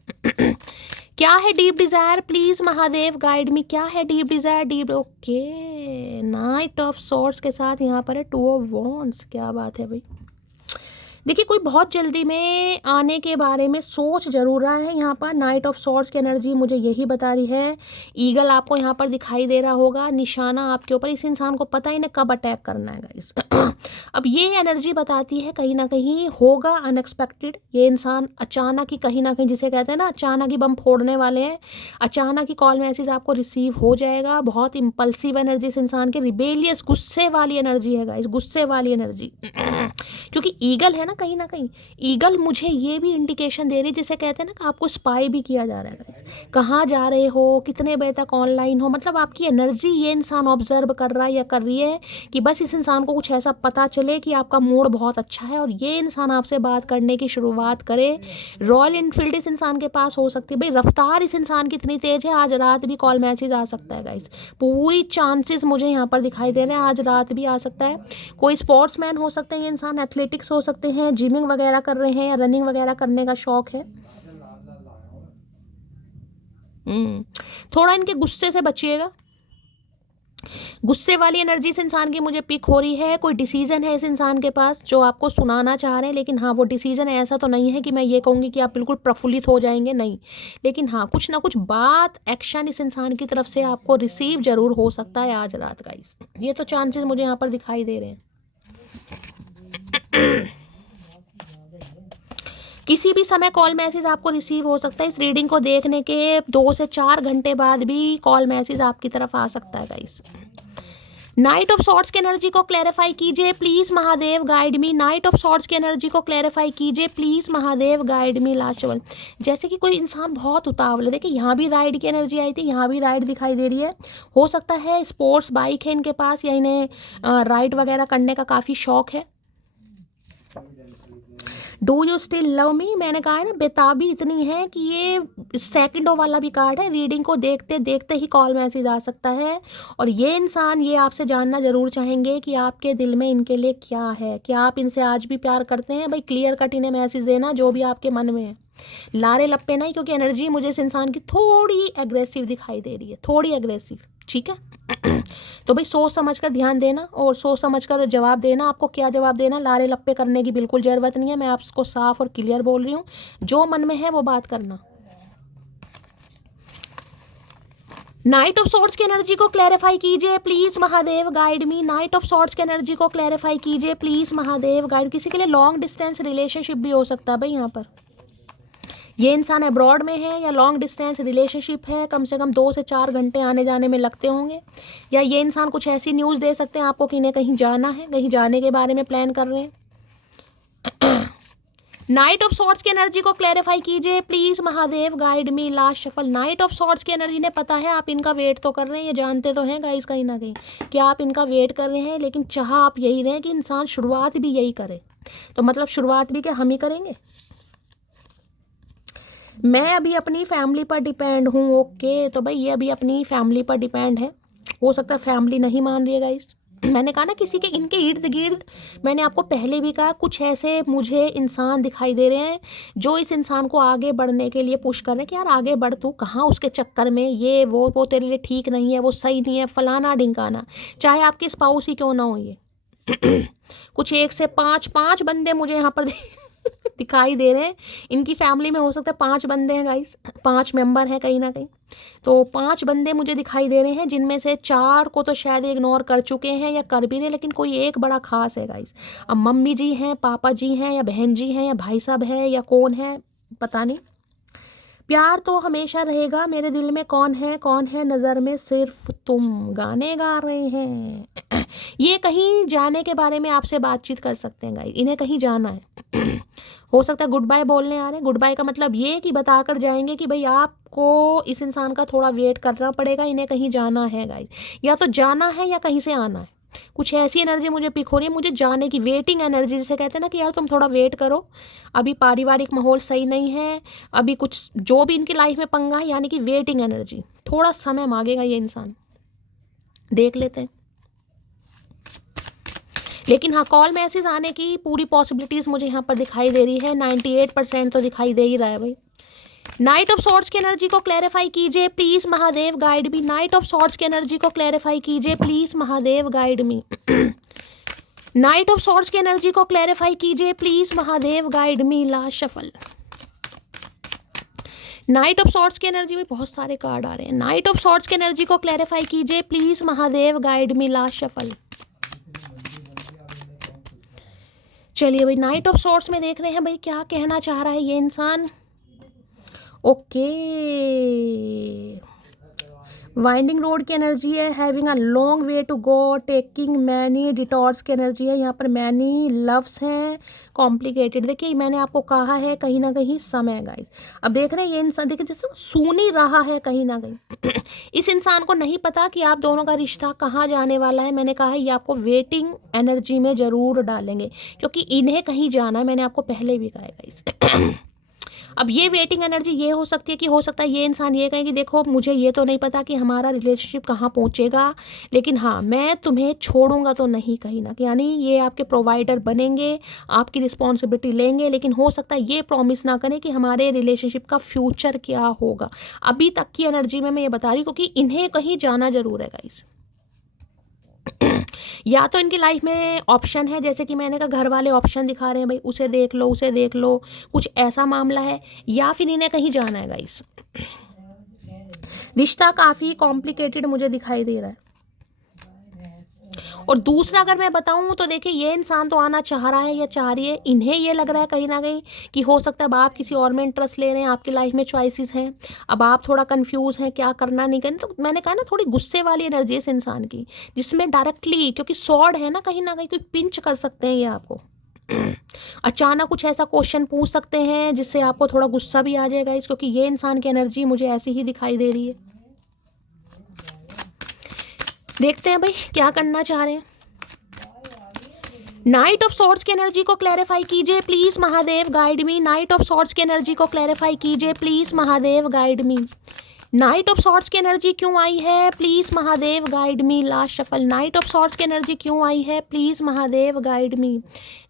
क्या है deep desire please Mahadev guide me, क्या है deep Dzire. Deep okay, night of swords के साथ यहाँ पर है 2 ऑफ वॉन्ड्स। क्या बात है भाई। देखिए कोई बहुत जल्दी में आने के बारे में सोच जरूर रहा है। यहाँ पर नाइट ऑफ सॉर्ड्स की एनर्जी मुझे यही बता रही है। ईगल आपको यहाँ पर दिखाई दे रहा होगा, निशाना आपके ऊपर। इस इंसान को पता ही नहीं कब अटैक करना है गाइस। अब ये एनर्जी बताती है कहीं ना कहीं होगा अनएक्सपेक्टेड। ये इंसान अचानक ही कहीं ना कहीं, जिसे कहते हैं ना अचानक ही बम फोड़ने वाले हैं, अचानक ही कॉल मैसेज आपको रिसीव हो जाएगा। बहुत इम्पल्सिव एनर्जी इस इंसान के, रिबेलियस गुस्से वाली एनर्जी है गाइस, गुस्से वाली एनर्जी। क्योंकि ईगल है ना कहीं ना कहीं, ईगल मुझे ये भी इंडिकेशन दे रही है, जिसे कहते हैं ना कि आपको स्पाई भी किया जा रहा है गाइस। कहाँ जा रहे हो, कितने बजे तक ऑनलाइन हो, मतलब आपकी एनर्जी ये इंसान ऑब्जर्व कर रहा है या कर रही है कि बस इस इंसान को कुछ ऐसा पता चले कि आपका मूड बहुत अच्छा है और ये इंसान आपसे बात करने की शुरुआत करे। रॉयल इनफील्ड इस इंसान के पास हो सकती है भाई। रफ्तार इस इंसान की इतनी तेज है, आज रात भी कॉल मैसेज आ सकता है गाइस। पूरी चांसेस मुझे यहाँ पर दिखाई दे रहे हैं, आज रात भी आ सकता है। कोई स्पोर्ट्समैन हो सकते हैं ये इंसान, एथलेटिक्स हो सकते हैं, जिमिंग वगैरह कर रहे हैं या रनिंग वगैरह करने का शौक है। थोड़ा इनके गुस्से से बचिएगा। गुस्से वाली एनर्जी इस इंसान की मुझे पिक हो रही है। कोई डिसीजन है इस इंसान के पास जो आपको सुनाना चाह रहे हैं, लेकिन हाँ वो डिसीजन ऐसा तो नहीं है कि मैं ये कहूँगी कि आप बिल्कुल प्रफुल्लित हो जाएंगे, नहीं। लेकिन हाँ कुछ ना कुछ बात, एक्शन इस इंसान की तरफ से आपको रिसीव जरूर हो सकता है आज रात गाइस। ये तो चांसेस मुझे यहाँ पर दिखाई दे रहे हैं। किसी भी समय कॉल मैसेज आपको रिसीव हो सकता है। इस रीडिंग को देखने के 2 से 4 घंटे बाद भी कॉल मैसेज आपकी तरफ आ सकता है गाइस। नाइट ऑफ सॉर्ड्स की एनर्जी को क्लैरिफाई कीजिए please Mahadev guide me. Night of swords की एनर्जी को क्लैरिफाई कीजिए please Mahadev guide me. Last one, जैसे कि कोई इंसान बहुत उतावला है। देखिए यहाँ भी राइड की एनर्जी आई थी, यहाँ भी राइड दिखाई दे रही है। हो सकता है स्पोर्ट्स बाइक है इनके पास, या इन्हें राइड वगैरह करने का काफ़ी शौक है। Do you still love me, मैंने कहा है ना, बेताबी इतनी है कि ये सेकंडों वाला भी कार्ड है। रीडिंग को देखते देखते ही कॉल मैसेज आ सकता है। और ये इंसान ये आपसे जानना जरूर चाहेंगे कि आपके दिल में इनके लिए क्या है, क्या आप इनसे आज भी प्यार करते हैं। भाई क्लियर कट इन्हें मैसेज देना जो भी आपके मन में है, लारे लप्पे नहीं, क्योंकि एनर्जी मुझे इस इंसान की थोड़ी एग्रेसिव दिखाई दे रही है, थोड़ी एग्रेसिव। ठीक है तो भाई सोच समझ कर ध्यान देना और सोच समझ कर जवाब देना। आपको क्या जवाब देना, लारे लप्पे करने की बिल्कुल ज़रूरत नहीं है। मैं आपको साफ और क्लियर बोल रही हूँ, जो मन में है वो बात करना। नाइट ऑफ सॉर्ड्स की एनर्जी को क्लैरिफाई कीजिए please Mahadev guide me. Night of swords की एनर्जी को क्लैरिफाई कीजिए प्लीज महादेव गाइड। किसी के लिए लॉन्ग डिस्टेंस रिलेशनशिप भी हो सकता है भाई। यहाँ पर ये इंसान अब्रॉड में है या लॉन्ग डिस्टेंस रिलेशनशिप है, कम से कम 2 से 4 घंटे आने जाने में लगते होंगे। या ये इंसान कुछ ऐसी न्यूज़ दे सकते हैं आपको कि इन्हें कहीं जाना है, कहीं जाने के बारे में प्लान कर रहे हैं। नाइट ऑफ सॉर्ड्स की एनर्जी को क्लैरिफाई कीजिए please Mahadev guide me. Last shuffle, night of swords की एनर्जी ने पता है आप इनका वेट तो कर रहे हैं, ये जानते तो हैं गाइस कहीं ना कहीं कि आप इनका वेट कर रहे हैं, लेकिन चाह आप यही रहे कि इंसान शुरुआत भी यही करे। तो मतलब शुरुआत भी क्या हम ही करेंगे। मैं अभी अपनी फैमिली पर डिपेंड हूँ। ओके, तो भाई ये अभी अपनी फैमिली पर डिपेंड है। हो सकता है फैमिली नहीं मान रही है गाइस। मैंने कहा ना किसी के इनके इर्द गिर्द, मैंने आपको पहले भी कहा, कुछ ऐसे मुझे इंसान दिखाई दे रहे हैं जो इस इंसान को आगे बढ़ने के लिए पुश कर रहे हैं कि यार आगे बढ़, तू कहाँ उसके चक्कर में, ये वो तेरे लिए ठीक नहीं है, वो सही नहीं है, फलाना ढिंकाना। चाहे आपके स्पाउस ही क्यों ना हो। ये कुछ 1 से 5 बंदे मुझे यहाँ पर दिखाई दे रहे हैं। इनकी फैमिली में हो सकता है 5 बंदे हैं गाइस, 5 मेंबर हैं कहीं ना कहीं। तो 5 बंदे मुझे दिखाई दे रहे हैं, जिनमें से 4 को तो शायद इग्नोर कर चुके हैं या कर भी रहे, लेकिन कोई एक बड़ा खास है गाइस। अब मम्मी जी हैं, पापा जी हैं, या बहन जी हैं, या भाई साहब है, या कौन है पता नहीं। प्यार तो हमेशा रहेगा, मेरे दिल में कौन है नज़र में सिर्फ तुम, गाने गा रहे हैं। ये कहीं जाने के बारे में आपसे बातचीत कर सकते हैं गाइस, इन्हें कहीं जाना है। हो सकता है गुड बाय बोलने आ रहे हैं। गुड बाय का मतलब ये कि बता कर जाएंगे कि भाई आपको इस इंसान का थोड़ा वेट करना पड़ेगा, इन्हें कहीं जाना है गाइस, या तो जाना है या कहीं से आना है। कुछ ऐसी एनर्जी मुझे पिक हो रही है, मुझे जाने की, वेटिंग एनर्जी जिसे कहते हैं ना कि यार तुम थोड़ा वेट करो, अभी पारिवारिक माहौल सही नहीं है, अभी कुछ जो भी इनकी लाइफ में पंगा है, यानी कि वेटिंग एनर्जी, थोड़ा समय मांगेगा ये इंसान। देख लेते हैं। लेकिन हाँ, कॉल मैसेज आने की पूरी पॉसिबिलिटीज़ मुझे यहाँ पर दिखाई दे रही है। 98% तो दिखाई दे ही रहा है भाई। नाइट ऑफ सॉर्ड्स की एनर्जी को क्लैरिफाई कीजिए please Mahadev guide me. Night of swords की एनर्जी को क्लैरिफाई कीजिए please Mahadev guide me. Night of swords की एनर्जी को क्लैरिफाई कीजिए please Mahadev guide me. Last shuffle, night of swords की एनर्जी में बहुत सारे कार्ड आ रहे हैं। नाइट ऑफ सॉर्ड्स की एनर्जी को क्लैरिफाई कीजिए please Mahadev guide me. Last shuffle, चलिए भाई नाइट ऑफ सॉर्ड्स में देख रहे हैं भाई क्या कहना चाह रहा है ये इंसान। ओके, वाइंडिंग रोड की एनर्जी है, having a long way to go, taking many detours की एनर्जी है। यहाँ पर मैनी लव्स हैं, कॉम्प्लिकेटेड। देखिए मैंने आपको कहा है कहीं ना कहीं समय गाइस। अब देख रहे हैं ये इंसान, देखिए जैसे सुन ही रहा है कहीं ना कहीं। इस इंसान को नहीं पता कि आप दोनों का रिश्ता कहाँ जाने वाला है। मैंने कहा है ये आपको वेटिंग एनर्जी में ज़रूर डालेंगे, क्योंकि इन्हें कहीं जाना है, मैंने आपको पहले भी कहा है गाइस। अब ये वेटिंग एनर्जी ये हो सकती है कि हो सकता है ये इंसान ये कहे कि देखो मुझे ये तो नहीं पता कि हमारा रिलेशनशिप कहाँ पहुँचेगा, लेकिन हाँ मैं तुम्हें छोड़ूंगा तो नहीं कहीं ना, यानी ये आपके प्रोवाइडर बनेंगे, आपकी रिस्पॉन्सिबिलिटी लेंगे, लेकिन हो सकता है ये प्रॉमिस ना करें कि हमारे रिलेशनशिप का फ्यूचर क्या होगा। अभी तक की एनर्जी में मैं ये बता रही हूँ, क्योंकि इन्हें कहीं जाना जरूर है गाइस। या तो इनकी लाइफ में ऑप्शन है, जैसे कि मैंने कहा घर वाले ऑप्शन दिखा रहे हैं भाई, उसे देख लो उसे देख लो, कुछ ऐसा मामला है, या फिर इन्हें कहीं जाना है गाइस। रिश्ता काफ़ी कॉम्प्लिकेटेड मुझे दिखाई दे रहा है। और दूसरा अगर मैं बताऊं तो देखिए ये इंसान तो आना चाह रहा है या चाह रही है, इन्हें ये लग रहा है कहीं ना कहीं कि हो सकता है अब आप किसी और में इंटरेस्ट ले रहे हैं, आपकी लाइफ में चॉइसेस हैं, अब आप थोड़ा कंफ्यूज हैं क्या करना नहीं करना। तो मैंने कहा ना थोड़ी गुस्से वाली एनर्जी इस इंसान की, जिसमें डायरेक्टली, क्योंकि सॉर्ड है ना कहीं कोई पिंच कर सकते हैं ये आपको, अचानक कुछ ऐसा क्वेश्चन पूछ सकते हैं जिससे आपको थोड़ा गुस्सा भी आ जाएगा इस, क्योंकि ये इंसान की एनर्जी मुझे ऐसी ही दिखाई दे रही है। देखते हैं भाई क्या करना चाह रहे हैं। नाइट ऑफ सॉर्ड्स की एनर्जी को क्लैरिफाई कीजिए please Mahadev, guide me. Night of swords की एनर्जी को क्लैरिफाई कीजिए please Mahadev, guide me. Night of swords की एनर्जी क्यों आई है please Mahadev, guide me. Last shuffle. Night of swords की एनर्जी क्यों आई है प्लीज महादेव, गाइड मी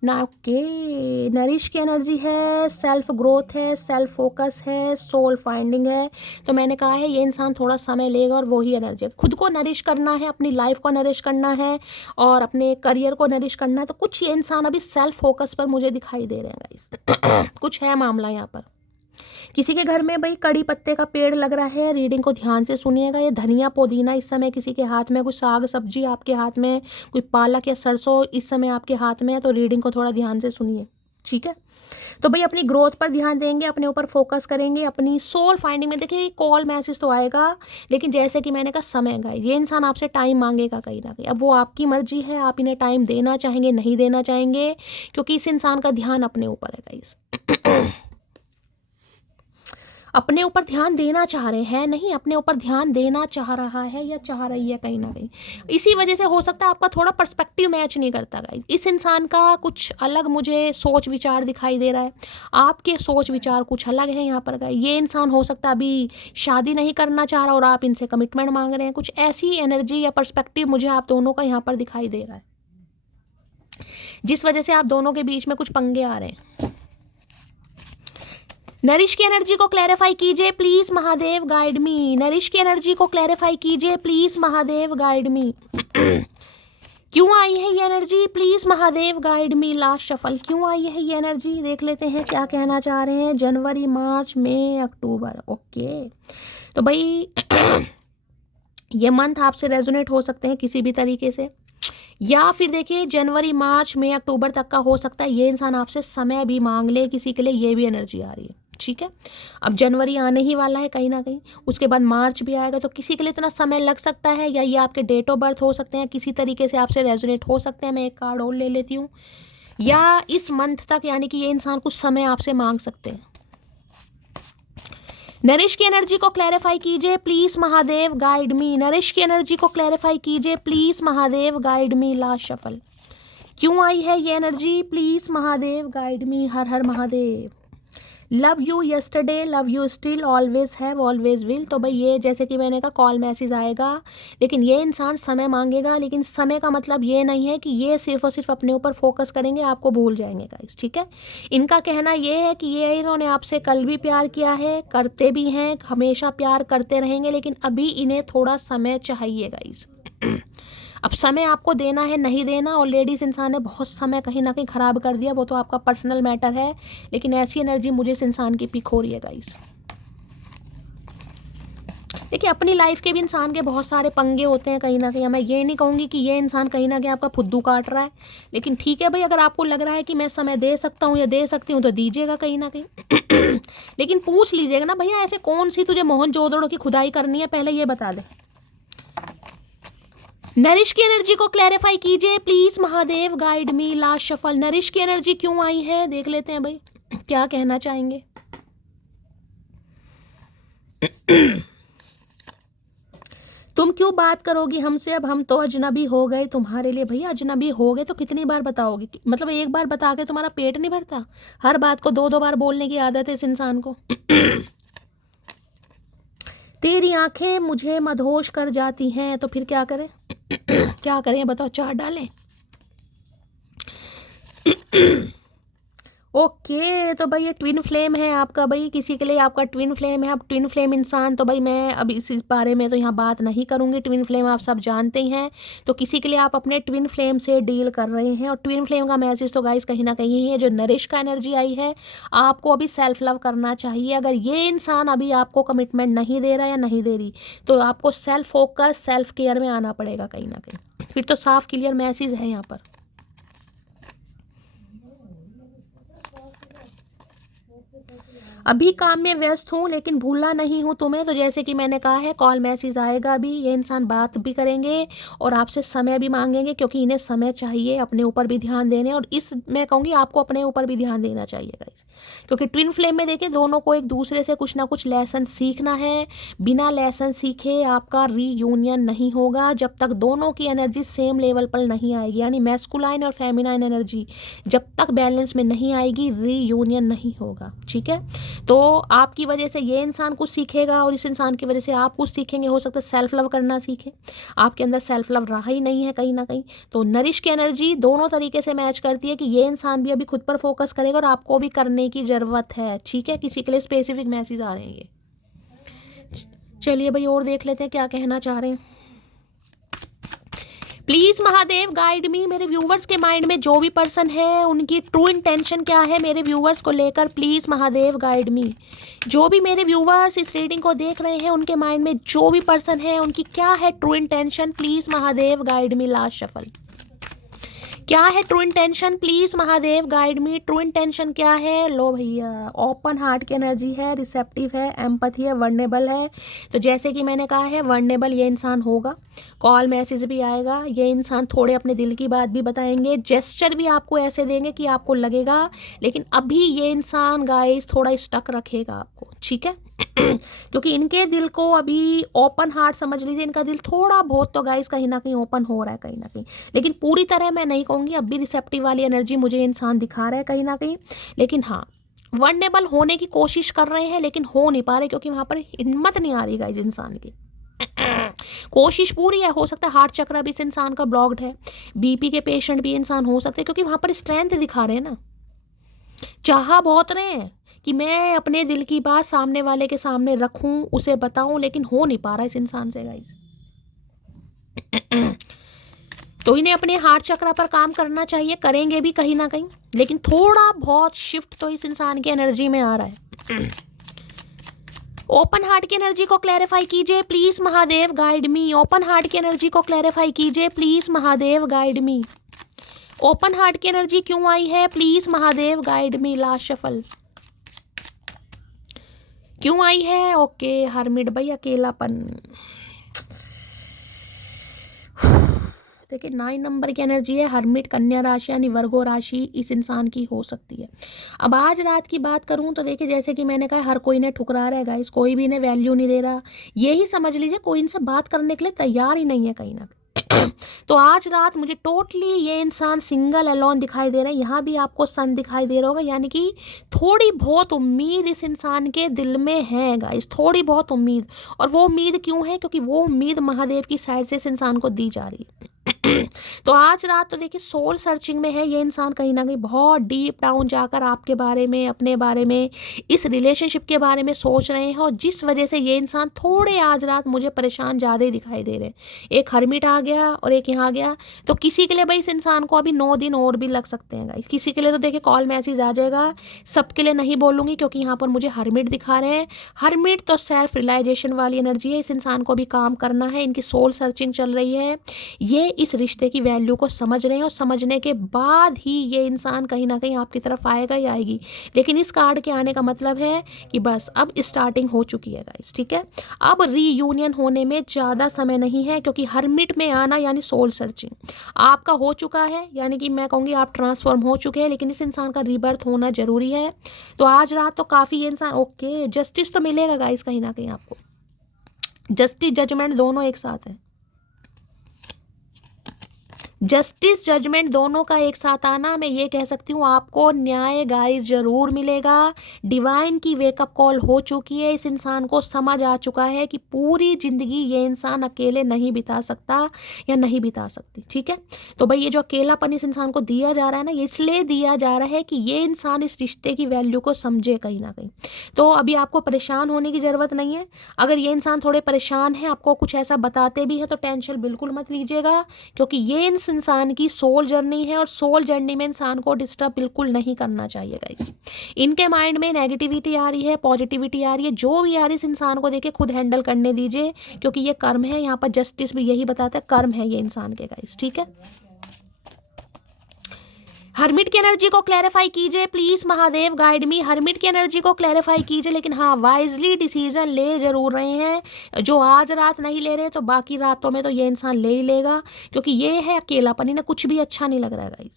ना। ओके, नरिश की एनर्जी है, सेल्फ ग्रोथ है, सेल्फ फोकस है, सोल फाइंडिंग है। तो मैंने कहा है ये इंसान थोड़ा समय लेगा और वही एनर्जी, खुद को नरिश करना है, अपनी लाइफ को नरिश करना है और अपने करियर को नरिश करना है। तो कुछ ये इंसान अभी सेल्फ फोकस पर मुझे दिखाई दे रहे हैं गाइस। कुछ है मामला यहाँ पर। किसी के घर में भाई कड़ी पत्ते का पेड़ लग रहा है, रीडिंग को ध्यान से सुनिएगा। ये धनिया पुदीना इस समय किसी के हाथ में, कोई साग सब्जी आपके हाथ में, कोई पालक या सरसों इस समय आपके हाथ में है, तो रीडिंग को थोड़ा ध्यान से सुनिए, ठीक है। तो भाई अपनी ग्रोथ पर ध्यान देंगे, अपने ऊपर फोकस करेंगे, अपनी सोल फाइंडिंग में। देखिए कॉल मैसेज तो आएगा, लेकिन जैसे कि मैंने कहा समय गाइस, ये इंसान आपसे टाइम मांगेगा कहीं ना कहीं। अब वो आपकी मर्जी है, आप इन्हें टाइम देना चाहेंगे नहीं देना चाहेंगे, क्योंकि इस इंसान का ध्यान अपने ऊपर है गाइस। अपने ऊपर ध्यान देना चाह रहे हैं, नहीं अपने ऊपर ध्यान देना चाह रहा है या चाह रही है कहीं ना कहीं। इसी वजह से हो सकता है आपका थोड़ा पर्सपेक्टिव मैच नहीं करता गाइस। इस इंसान का कुछ अलग मुझे सोच विचार दिखाई दे रहा है, आपके सोच विचार कुछ अलग है यहाँ पर गाइस। ये इंसान हो सकता है अभी शादी नहीं करना चाह रहा और आप इनसे कमिटमेंट मांग रहे हैं। कुछ ऐसी एनर्जी या पर्सपेक्टिव मुझे आप दोनों का यहाँ पर दिखाई दे रहा है, जिस वजह से आप दोनों के बीच में कुछ पंगे आ रहे हैं। नरिश की एनर्जी को क्लैरिफाई कीजिए please Mahadev, guide me. Nourish की एनर्जी को क्लैरिफाई कीजिए प्लीज महादेव, गाइड मी। क्यों आई है ये energy please Mahadev, guide me. Last shuffle. क्यों आई है ये एनर्जी, देख लेते हैं क्या कहना चाह रहे हैं। जनवरी, मार्च, मई, अक्टूबर। ओके, तो भाई ये मंथ आपसे रेजोनेट हो सकते हैं किसी भी तरीके से, या फिर देखिए जनवरी, मार्च, मई, अक्टूबर तक का हो सकता है ये इंसान आपसे समय भी मांग ले किसी के लिए, ये भी एनर्जी आ रही है, ठीक है। अब जनवरी आने ही वाला है कहीं ना कहीं, उसके बाद मार्च भी आएगा, तो किसी के लिए इतना समय लग सकता है, या ये आपके डेट ऑफ बर्थ हो सकते हैं, किसी तरीके से आपसे रेजोनेट हो सकते हैं। मैं एक कार्ड और ले लेती हूँ। या इस मंथ तक, यानी कि ये इंसान कुछ समय आपसे मांग सकते हैं। नरिश की एनर्जी को क्लैरिफाई कीजिए please Mahadev, guide me. Nourish की एनर्जी को क्लैरिफाई कीजिए please Mahadev, guide me. Last shuffle. क्यों आई है ये एनर्जी प्लीज महादेव, गाइड मी। हर हर Mahadev. Love you yesterday, love you still, always have, always will. तो भाई ये जैसे कि मैंने कहा कॉल मैसेज आएगा, लेकिन ये इंसान समय मांगेगा। लेकिन समय का मतलब ये नहीं है कि ये सिर्फ और सिर्फ अपने ऊपर फोकस करेंगे, आपको भूल जाएंगे गाइस, ठीक है। इनका कहना ये है कि ये इन्होंने आपसे कल भी प्यार किया है, करते भी हैं, हमेशा प्यार करते रहेंगे, लेकिन अभी इन्हें थोड़ा समय चाहिए गाइस। अब समय आपको देना है नहीं देना, और लेडीज इंसान ने बहुत समय कहीं ना कहीं खराब कर दिया, वो तो आपका पर्सनल मैटर है, लेकिन ऐसी एनर्जी मुझे इस इंसान की पिक हो रही है गाइस। देखिए अपनी लाइफ के भी इंसान के बहुत सारे पंगे होते हैं कहीं ना कहीं। मैं ये नहीं कहूँगी कि ये इंसान कहीं ना कहीं आपका फुद्दू काट रहा है, लेकिन ठीक है भाई, अगर आपको लग रहा है कि मैं समय दे सकता हूँ या दे सकती हूँ तो दीजिएगा कहीं ना कहीं। लेकिन पूछ लीजिएगा ना भैया, ऐसे कौन सी तुझे मोहनजोदड़ो की खुदाई करनी है, पहले ये बता दे। नरिश की एनर्जी को क्लैरिफाई कीजिए please Mahadev, guide me. Last shuffle. Nourish की एनर्जी क्यों आई है, देख लेते हैं भाई क्या कहना चाहेंगे। तुम क्यों बात करोगी हमसे, अब हम तो अजनबी हो गए तुम्हारे लिए। भैया अजनबी हो गए तो कितनी बार बताओगे, मतलब एक बार बता के तुम्हारा पेट नहीं भरता, हर बात को दो दो बार बोलने की आदत है इस इंसान को। तेरी आंखें मुझे मदहोश कर जाती हैं, तो फिर क्या करें? क्या करें बताओ, चाट डालें? ओके, तो भाई ये ट्विन फ्लेम है आपका, भाई किसी के लिए आपका ट्विन फ्लेम है। अब ट्विन फ्लेम इंसान, तो भाई मैं अब इस बारे में तो यहाँ बात नहीं करूँगी। ट्विन फ्लेम आप सब जानते ही हैं, तो किसी के लिए आप अपने ट्विन फ्लेम से डील कर रहे हैं। और ट्विन फ्लेम का मैसेज तो गाइस कहीं ना कहीं ही है, जो नरिश का एनर्जी आई है, आपको अभी सेल्फ लव करना चाहिए। अगर ये इंसान अभी आपको कमिटमेंट नहीं दे रहा या नहीं दे रही, तो आपको सेल्फ फोकस, सेल्फ केयर में आना पड़ेगा कहीं ना कहीं, फिर तो साफ क्लियर मैसेज है यहाँ पर। अभी काम में व्यस्त हूँ लेकिन भूलना नहीं हूँ तुम्हें। तो जैसे कि मैंने कहा है कॉल मैसेज आएगा भी, ये इंसान बात भी करेंगे और आपसे समय भी मांगेंगे, क्योंकि इन्हें समय चाहिए अपने ऊपर भी ध्यान देने, और इस मैं कहूँगी आपको अपने ऊपर भी ध्यान देना चाहिए गाइस, क्योंकि ट्विन फ्लेम में देखिए दोनों को एक दूसरे से कुछ ना कुछ लेसन सीखना है। बिना लेसन सीखे आपका रीयूनियन नहीं होगा जब तक दोनों की एनर्जी सेम लेवल पर नहीं आएगी, यानी मैस्कुलाइन और फेमिनाइन एनर्जी जब तक बैलेंस में नहीं आएगी रीयूनियन नहीं होगा। ठीक है, तो आपकी वजह से ये इंसान कुछ सीखेगा और इस इंसान की वजह से आप कुछ सीखेंगे। हो सकता है सेल्फ लव करना सीखे, आपके अंदर सेल्फ लव रहा ही नहीं है कहीं ना कहीं। तो नरिश की एनर्जी दोनों तरीके से मैच करती है कि ये इंसान भी अभी खुद पर फोकस करेगा और आपको भी करने की ज़रूरत है। ठीक है, किसी के लिए स्पेसिफिक मैसेज आ रहे हैं ये। चलिए भाई और देख लेते हैं क्या कहना चाह रहे हैं। प्लीज़ महादेव गाइड मी, मेरे व्यूवर्स के माइंड में जो भी पर्सन है उनकी ट्रू इंटेंशन क्या है मेरे व्यूवर्स को लेकर। प्लीज़ महादेव गाइड मी, जो भी मेरे व्यूवर्स इस रीडिंग को देख रहे हैं उनके माइंड में जो भी पर्सन है उनकी क्या है true intention. Please Mahadev guide me. Last shuffle, क्या है true intention? Please Mahadev guide me, true intention क्या है? लो भैया, ओपन हार्ट की एनर्जी है, रिसेप्टिव है, एम्पैथी है, वर्नेबल है। तो जैसे कि मैंने कहा है वर्नेबल ये इंसान होगा, कॉल मैसेज भी आएगा, ये इंसान थोड़े अपने दिल की बात भी बताएंगे, जेस्चर भी आपको ऐसे देंगे कि आपको लगेगा, लेकिन अभी ये इंसान गाइस थोड़ा स्टक रखेगा आपको। ठीक है, क्योंकि इनके दिल को अभी ओपन हार्ट समझ लीजिए, इनका दिल थोड़ा बहुत तो गाइस कहीं ना कहीं ओपन हो रहा है कहीं ना कहीं, लेकिन पूरी तरह मैं नहीं कहूँगी। अब भी रिसेप्टिव वाली एनर्जी मुझे इंसान दिखा रहा है कहीं ना कहीं, लेकिन हाँ वर्नेबल होने की कोशिश कर रहे हैं लेकिन हो नहीं पा रहे, क्योंकि वहाँ पर हिम्मत नहीं आ रही गाइस इंसान की। कोशिश पूरी है, हो सकता है हार्ट चक्र भी इस इंसान का ब्लॉक्ड है, बीपी के पेशेंट भी इंसान हो सकते हैं, क्योंकि वहाँ पर स्ट्रेंथ दिखा रहे हैं ना, चाह बहुत रहे हैं कि मैं अपने दिल की बात सामने वाले के सामने रखूं, उसे बताऊं, लेकिन हो नहीं पा रहा इस इंसान से गाइस। तो इन्हें अपने हार्ट चक्र पर काम करना चाहिए, करेंगे भी कहीं ना कहीं, लेकिन थोड़ा बहुत शिफ्ट तो इस इंसान की एनर्जी में आ रहा है। ओपन हार्ट की एनर्जी को क्लैरिफाई कीजिए please Mahadev guide me. Open heart की एनर्जी को क्लैरिफाई कीजिए please Mahadev guide me. Open heart की एनर्जी क्यों आई है? Please Mahadev guide me. Last shuffle क्यों आई है? ओके हरमिट भाई, अकेलापन। देखिए 9 नंबर की एनर्जी है, हरमिट, कन्या राशि यानी वर्गो राशि इस इंसान की हो सकती है। अब आज रात की बात करूं तो देखिए जैसे कि मैंने कहा हर कोई इन्हें ठुकरा रहा है गाइस, कोई भी इन्हें वैल्यू नहीं दे रहा, यही समझ लीजिए कोई इनसे बात करने के लिए तैयार ही नहीं है कहीं ना। तो आज रात मुझे टोटली ये इंसान सिंगल अलोन दिखाई दे रहा है। यहाँ भी आपको सन दिखाई दे रहा होगा, यानी कि थोड़ी बहुत उम्मीद इस इंसान के दिल में है गाइस, थोड़ी बहुत उम्मीद। और वो उम्मीद क्यों है? क्योंकि वो उम्मीद महादेव की साइड से इस इंसान को दी जा रही है। तो आज रात तो देखिए सोल सर्चिंग में है ये इंसान, कहीं ना कहीं बहुत डीप डाउन जाकर आपके बारे में, अपने बारे में, इस रिलेशनशिप के बारे में सोच रहे हैं, और जिस वजह से ये इंसान थोड़े आज रात मुझे परेशान ज़्यादा ही दिखाई दे रहे हैं। एक हरमिट आ गया और एक यहाँ गया, तो किसी के लिए भाई इस इंसान को अभी 9 दिन और भी लग सकते हैं गाइस। किसी के लिए तो देखिए कॉल मैसेज आ जाएगा, सबके लिए नहीं बोलूँगी क्योंकि यहाँ पर मुझे हरमिट दिखा रहे हैं। हरमिट तो सेल्फ रियलाइजेशन वाली एनर्जी है, इस इंसान को भी काम करना है, इनकी सोल सर्चिंग चल रही है, ये इस रिश्ते की वैल्यू को समझ रहे हैं, और समझने के बाद ही ये इंसान कहीं ना कहीं आपकी तरफ आएगा ही आएगी। लेकिन इस कार्ड के आने का मतलब है कि बस अब स्टार्टिंग हो चुकी है गाइस। ठीक है, अब रीयूनियन होने में ज़्यादा समय नहीं है, क्योंकि हरमिट में आना यानी सोल सर्चिंग आपका हो चुका है, यानी कि मैं कहूँगी आप ट्रांसफॉर्म हो चुके हैं, लेकिन इस इंसान का रीबर्थ होना जरूरी है। तो आज रात तो काफ़ी ये इंसान ओके, जस्टिस तो मिलेगा गाइस कहीं ना कहीं आपको, जस्टिस जजमेंट दोनों एक साथ है, जस्टिस जजमेंट दोनों का एक साथ आना, मैं ये कह सकती हूँ आपको न्याय गाइस जरूर मिलेगा। डिवाइन की वेकअप कॉल हो चुकी है, इस इंसान को समझ आ चुका है कि पूरी जिंदगी ये इंसान अकेले नहीं बिता सकता या नहीं बिता सकती। ठीक है, तो भाई ये जो अकेलापन इस इंसान को दिया जा रहा है ना, ये इसलिए दिया जा रहा है कि ये इंसान इस रिश्ते की वैल्यू को समझे कहीं ना कहीं। तो अभी आपको परेशान होने की ज़रूरत नहीं है। अगर ये इंसान थोड़े परेशान है, आपको कुछ ऐसा बताते भी हैं, तो टेंशन बिल्कुल मत लीजिएगा, क्योंकि ये इंसान की सोल जर्नी है और सोल जर्नी में इंसान को डिस्टर्ब बिल्कुल नहीं करना चाहिए गाइस। इनके माइंड में नेगेटिविटी आ रही है, पॉजिटिविटी आ रही है, जो भी आ रही है इस इंसान को देखिए खुद हैंडल करने दीजिए, क्योंकि ये कर्म है। यहाँ पर जस्टिस भी यही बताता है, कर्म है ये इंसान के गाइस, ठीक है। हर्मिट की एनर्जी को क्लैरिफाई कीजिए please, Mahadev guide me. Hermit की एनर्जी को क्लैरिफाई कीजिए, लेकिन हाँ वाइजली डिसीजन ले जरूर रहे हैं। जो आज रात नहीं ले रहे तो बाकी रातों में तो ये इंसान ले ही लेगा, क्योंकि ये है अकेलापन, इन्हें कुछ भी अच्छा नहीं लग रहा है गाइस।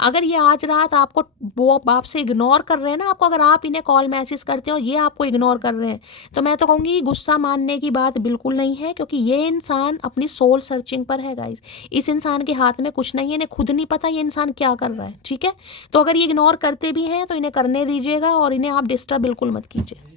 अगर ये आज रात आपको वो आपसे इग्नोर कर रहे हैं ना, आपको, अगर आप इन्हें कॉल मैसेज करते हो और ये आपको इग्नोर कर रहे हैं, तो मैं तो कहूँगी गुस्सा मानने की बात बिल्कुल नहीं है, क्योंकि ये इंसान अपनी सोल सर्चिंग पर है गाइस। इस इंसान के हाथ में कुछ नहीं है, इन्हें खुद नहीं पता ये इंसान क्या कर रहा है, ठीक है। तो अगर ये इग्नोर करते भी हैं तो इन्हें करने दीजिएगा और इन्हें आप डिस्टर्ब बिल्कुल मत कीजिए।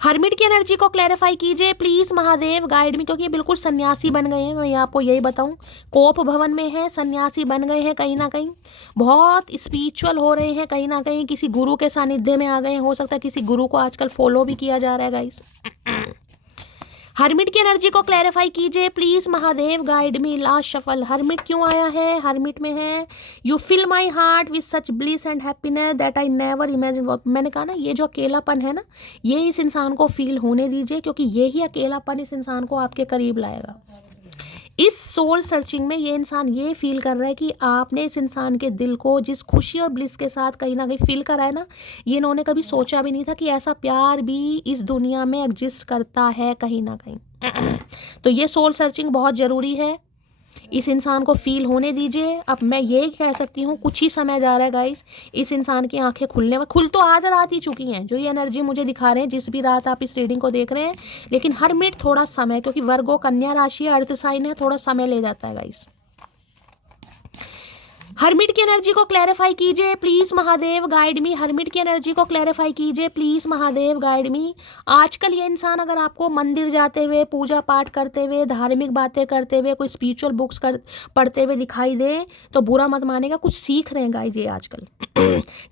हर्मिट की एनर्जी को क्लैरिफाई कीजिए प्लीज, महादेव गाइड में, क्योंकि ये बिल्कुल सन्यासी बन गए हैं। मैं आपको यही बताऊं, कोप भवन में है, सन्यासी बन गए हैं, कहीं ना कहीं बहुत स्पिरिचुअल हो रहे हैं, कहीं ना कहीं किसी गुरु के सानिध्य में आ गए हैं। हो सकता है किसी गुरु को आजकल फॉलो भी किया जा रहा है गाइस। हर्मिट की एनर्जी को क्लैरिफाई कीजिए please, Mahadev guide me. Last shuffle, hermit क्यों आया है? हर्मिट में है, you fill my heart with such bliss and happiness that I never imagine. मैंने कहा ना, ये जो अकेलापन है ना, ये इस इंसान को फील होने दीजिए, क्योंकि यही अकेलापन इस इंसान को आपके करीब लाएगा। इस सोल सर्चिंग में ये इंसान ये फील कर रहा है कि आपने इस इंसान के दिल को जिस खुशी और ब्लिस के साथ कहीं ना कहीं फील करा है ना, ये इन्होंने कभी सोचा भी नहीं था कि ऐसा प्यार भी इस दुनिया में एग्जिस्ट करता है कहीं ना कहीं। तो ये सोल सर्चिंग बहुत ज़रूरी है, इस इंसान को फील होने दीजिए। अब मैं ये कह सकती हूँ कुछ ही समय जा रहा है गाइस, इस इंसान की आंखें खुलने में, खुल तो आज रात ही चुकी हैं, जो ये एनर्जी मुझे दिखा रहे हैं जिस भी रात आप इस रीडिंग को देख रहे हैं। लेकिन हर मिनट थोड़ा समय, क्योंकि वर्गो कन्या राशि अर्थ साइन है, थोड़ा समय ले जाता है गाइस। हर्मिट की एनर्जी को क्लैरिफाई कीजिए please, Mahadev guide me. Hermit की एनर्जी को क्लैरिफाई कीजिए प्लीज, महादेव गाइड मी। आजकल ये इंसान अगर आपको मंदिर जाते हुए, पूजा पाठ करते हुए, धार्मिक बातें करते हुए, कोई स्पिरिचुअल बुक्स पढ़ते हुए दिखाई दे तो बुरा मत मानेगा, कुछ सीख रहे हैं गाइज ये आजकल।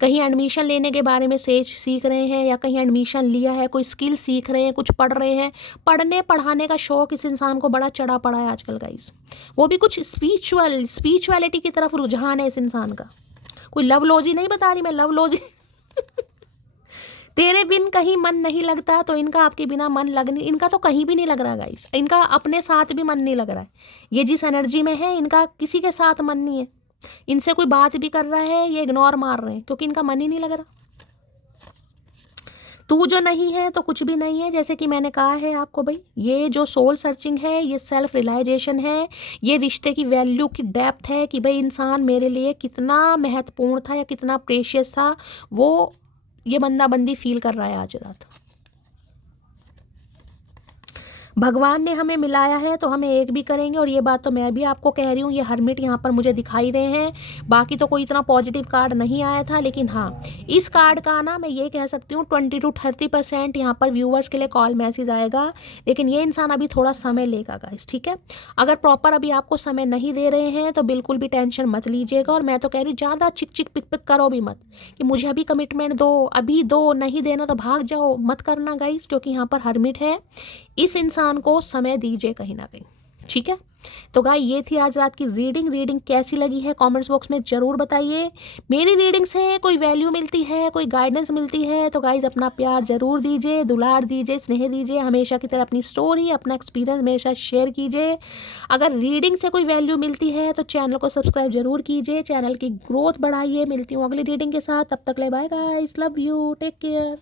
कहीं एडमिशन लेने के बारे में सीख रहे हैं, या कहीं एडमिशन लिया है, कोई स्किल सीख रहे हैं, कुछ पढ़ रहे हैं। पढ़ने पढ़ाने का शौक इस इंसान को बड़ा चढ़ा पड़ा है आजकल गाइज। वो भी कुछ स्पिरिचुअलिटी की तरफ रुझान है इस इंसान का। कोई लवलॉजी नहीं बता रही मैं, लवलॉजी। तेरे बिन कहीं मन नहीं लगता, तो इनका आपके बिना मन लगने, इनका तो कहीं भी नहीं लग रहा गाइस। इनका अपने साथ भी मन नहीं लग रहा है। ये जिस एनर्जी में है, इनका किसी के साथ मन नहीं है। इनसे कोई बात भी कर रहा है, ये इग्नोर मार रहे हैं, क्योंकि इनका मन ही नहीं लग रहा। तू जो नहीं है तो कुछ भी नहीं है, जैसे कि मैंने कहा है आपको भाई, ये जो सोल सर्चिंग है, ये सेल्फ रियलाइजेशन है, ये रिश्ते की वैल्यू की डेप्थ है कि भाई इंसान मेरे लिए कितना महत्वपूर्ण था या कितना प्रेशियस था, वो ये बंदा बंदी फील कर रहा है आज रात। भगवान ने हमें मिलाया है तो हमें एक भी करेंगे, और ये बात तो मैं भी आपको कह रही हूँ। ये हर्मिट यहाँ पर मुझे दिखाई रहे हैं, बाकी तो कोई इतना पॉजिटिव कार्ड नहीं आया था, लेकिन हाँ इस कार्ड का ना मैं ये कह सकती हूँ 20 to 30% यहाँ पर व्यूवर्स के लिए कॉल मैसेज आएगा। लेकिन ये इंसान अभी थोड़ा समय लेगा गाइस, ठीक है। अगर प्रॉपर अभी आपको समय नहीं दे रहे हैं तो बिल्कुल भी टेंशन मत लीजिएगा, और मैं तो कह रही हूँ ज़्यादा चिक चिक पिक पिक करो भी मत कि मुझे अभी कमिटमेंट दो, अभी दो, नहीं देना तो भाग जाओ, मत करना गाइस, क्योंकि यहाँ पर हर्मिट है। इस इंसान को समय दीजिए कहीं ना कहीं, ठीक है। तो गाइस ये थी आज रात की रीडिंग कैसी लगी है कमेंट्स बॉक्स में ज़रूर बताइए। मेरी रीडिंग से कोई वैल्यू मिलती है, कोई गाइडेंस मिलती है तो गाइस अपना प्यार ज़रूर दीजिए, दुलार दीजिए, स्नेह दीजिए। हमेशा की तरह अपनी स्टोरी, अपना एक्सपीरियंस हमेशा शेयर कीजिए। अगर रीडिंग से कोई वैल्यू मिलती है तो चैनल को सब्सक्राइब जरूर कीजिए, चैनल की ग्रोथ बढ़ाइए। मिलती हूँ अगली रीडिंग के साथ, तब तक ले bye guys, love you, take care.